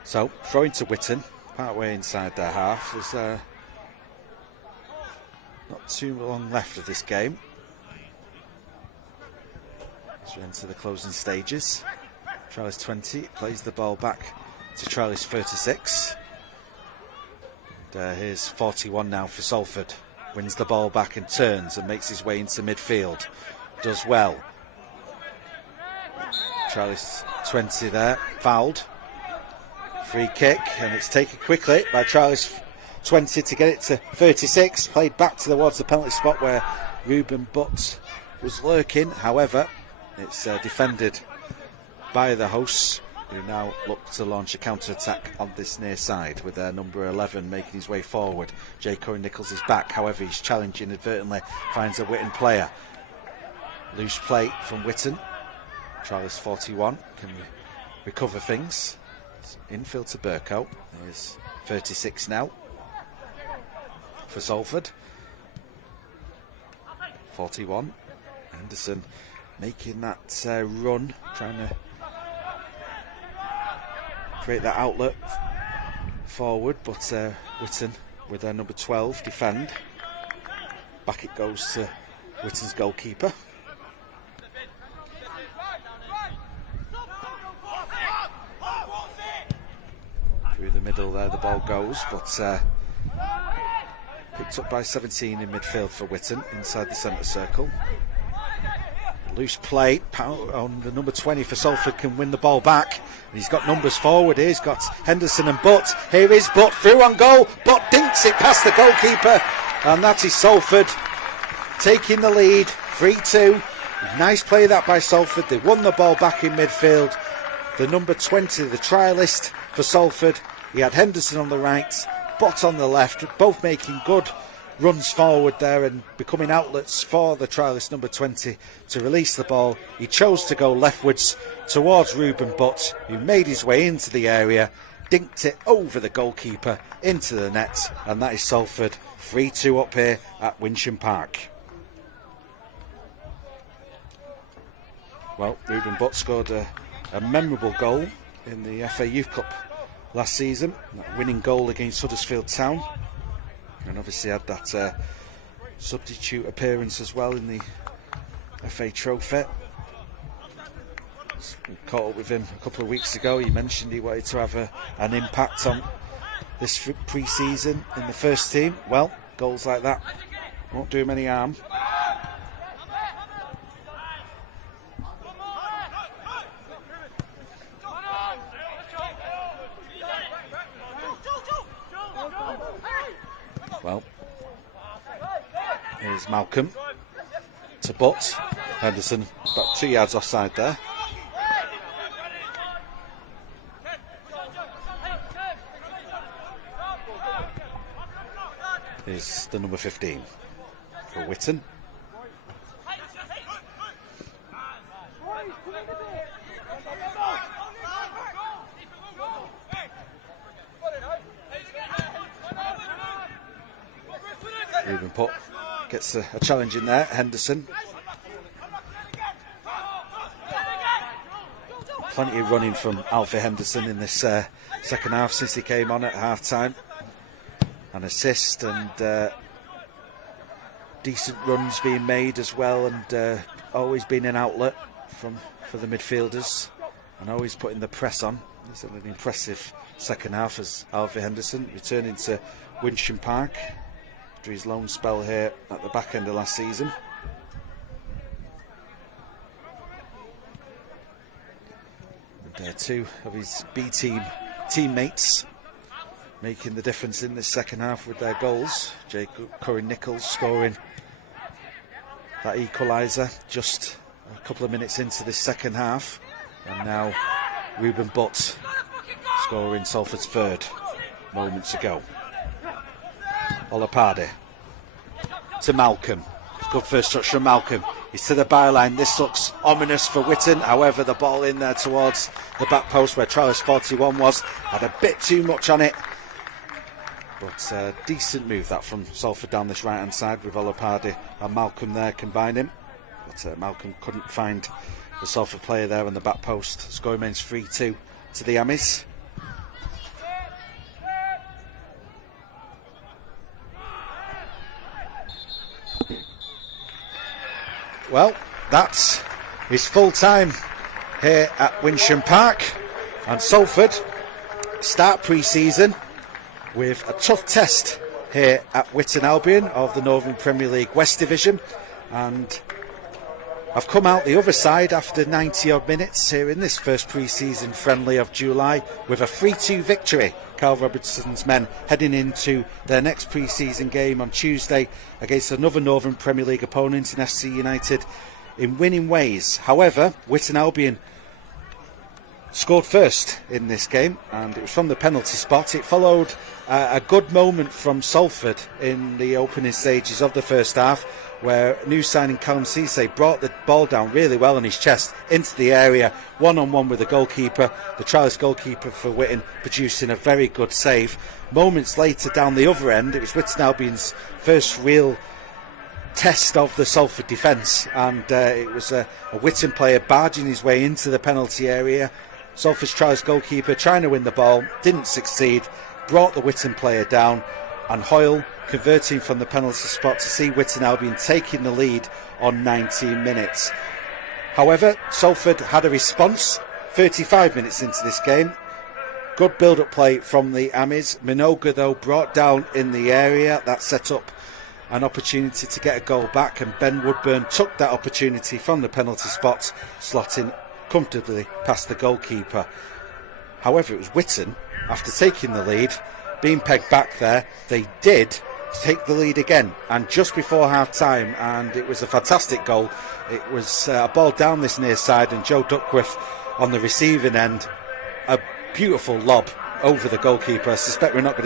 So, throw into Witton, part way inside their half. There's not too long left of this game. As we enter the closing stages. Trialist 20 plays the ball back to Trialist 36. And, here's 41 now for Salford. Wins the ball back and turns and makes his way into midfield. Does well. Trialist 20 there, fouled. Free kick, and it's taken quickly by Trialist 20 to get it to 36. Played back towards the penalty spot where Ruben Butt was lurking. However, it's defended by the hosts, who now look to launch a counter-attack on this near side with their number 11 making his way forward. Jay Curry-Nichols is back, however he's challenging inadvertently, finds a Witton player. Loose play from Witton. Trialist 41 can recover things. It's infield to Burkow. There's 36 now for Salford. 41. Henderson making that run, trying to create that outlet forward, but Witton with their number 12 defend. Back it goes to Witton's goalkeeper. Through the middle there the ball goes, but picked up by 17 in midfield for Witton inside the centre circle. Loose play on the number 20 for Salford, can win the ball back. And he's got numbers forward here. He's got Henderson and Butt. Here is Butt through on goal. Butt dinks it past the goalkeeper. And that is Salford taking the lead. 3-2. Nice play that by Salford. They won the ball back in midfield. The number 20, the trialist for Salford. He had Henderson on the right, Butt on the left. Both making good runs forward there and becoming outlets for the trialist number 20 to release the ball. He chose to go leftwards towards Ruben Butt, who made his way into the area, dinked it over the goalkeeper into the net, and that is Salford 3-2 up here at Winsham Park. Well, Ruben Butt scored a memorable goal in the FA Youth Cup last season, that winning goal against Huddersfield Town. And obviously had that substitute appearance as well in the FA Trophy. Caught up with him a couple of weeks ago. He mentioned he wanted to have an impact on this pre-season in the first team. Well, goals like that won't do him any harm. Well, here's Malcolm to Butt. Henderson about 2 yards offside there. Here's the number 15 for Witton. Ruben Butt gets a challenge in there. Henderson. Plenty of running from Alfie Henderson in this second half since he came on at half time. An assist and decent runs being made as well, and always been an outlet for the midfielders and always putting the press on. He's had an impressive second half as Alfie Henderson returning to Winsham Park after his loan spell here at the back end of last season. And two of his B-team teammates making the difference in this second half with their goals. Jay Curry-Nichols scoring that equaliser just a couple of minutes into this second half, and now Ruben Butt scoring Salford's third moments ago. Olapade to Malcolm. Good first touch from Malcolm. He's to the byline. This looks ominous for Witton. However, the ball in there towards the back post where Trialist 41 was. Had a bit too much on it. But decent move that from Salford down this right hand side with Olopardi and Malcolm there combining. But Malcolm couldn't find the Salford player there on the back post. Score remains 3-2 to the Amis. Well, that is full time here at Winsham Park, and Salford start pre-season with a tough test here at Witton Albion of the Northern Premier League West Division, and I've come out the other side after 90 odd minutes here in this first pre-season friendly of July with a 3-2 victory. Carl Robertson's men heading into their next pre-season game on Tuesday against another Northern Premier League opponent in FC United in winning ways. However, Witton Albion scored first in this game, and it was from the penalty spot. It followed a good moment from Salford in the opening stages of the first half, where new signing Callum Cisse brought the ball down really well on his chest into the area, one-on-one with the goalkeeper, the Trialist goalkeeper for Witton, producing a very good save. Moments later down the other end, it was Witton Albion's first real test of the Salford defence, and it was a Witton player barging his way into the penalty area. Salford's Trialist goalkeeper trying to win the ball, didn't succeed, brought the Witton player down, and Hoyle converting from the penalty spot to see Witton Albion taking the lead on 19 minutes. However, Salford had a response 35 minutes into this game. Good build-up play from the Amis. Minogue, though, brought down in the area. That set up an opportunity to get a goal back, and Ben Woodburn took that opportunity from the penalty spot, slotting comfortably past the goalkeeper. However, it was Witton, after taking the lead, being pegged back there, they did take the lead again, and just before half time, and it was a fantastic goal. It was a ball down this near side, and Joe Duckworth on the receiving end, a beautiful lob over the goalkeeper. I suspect we're not going to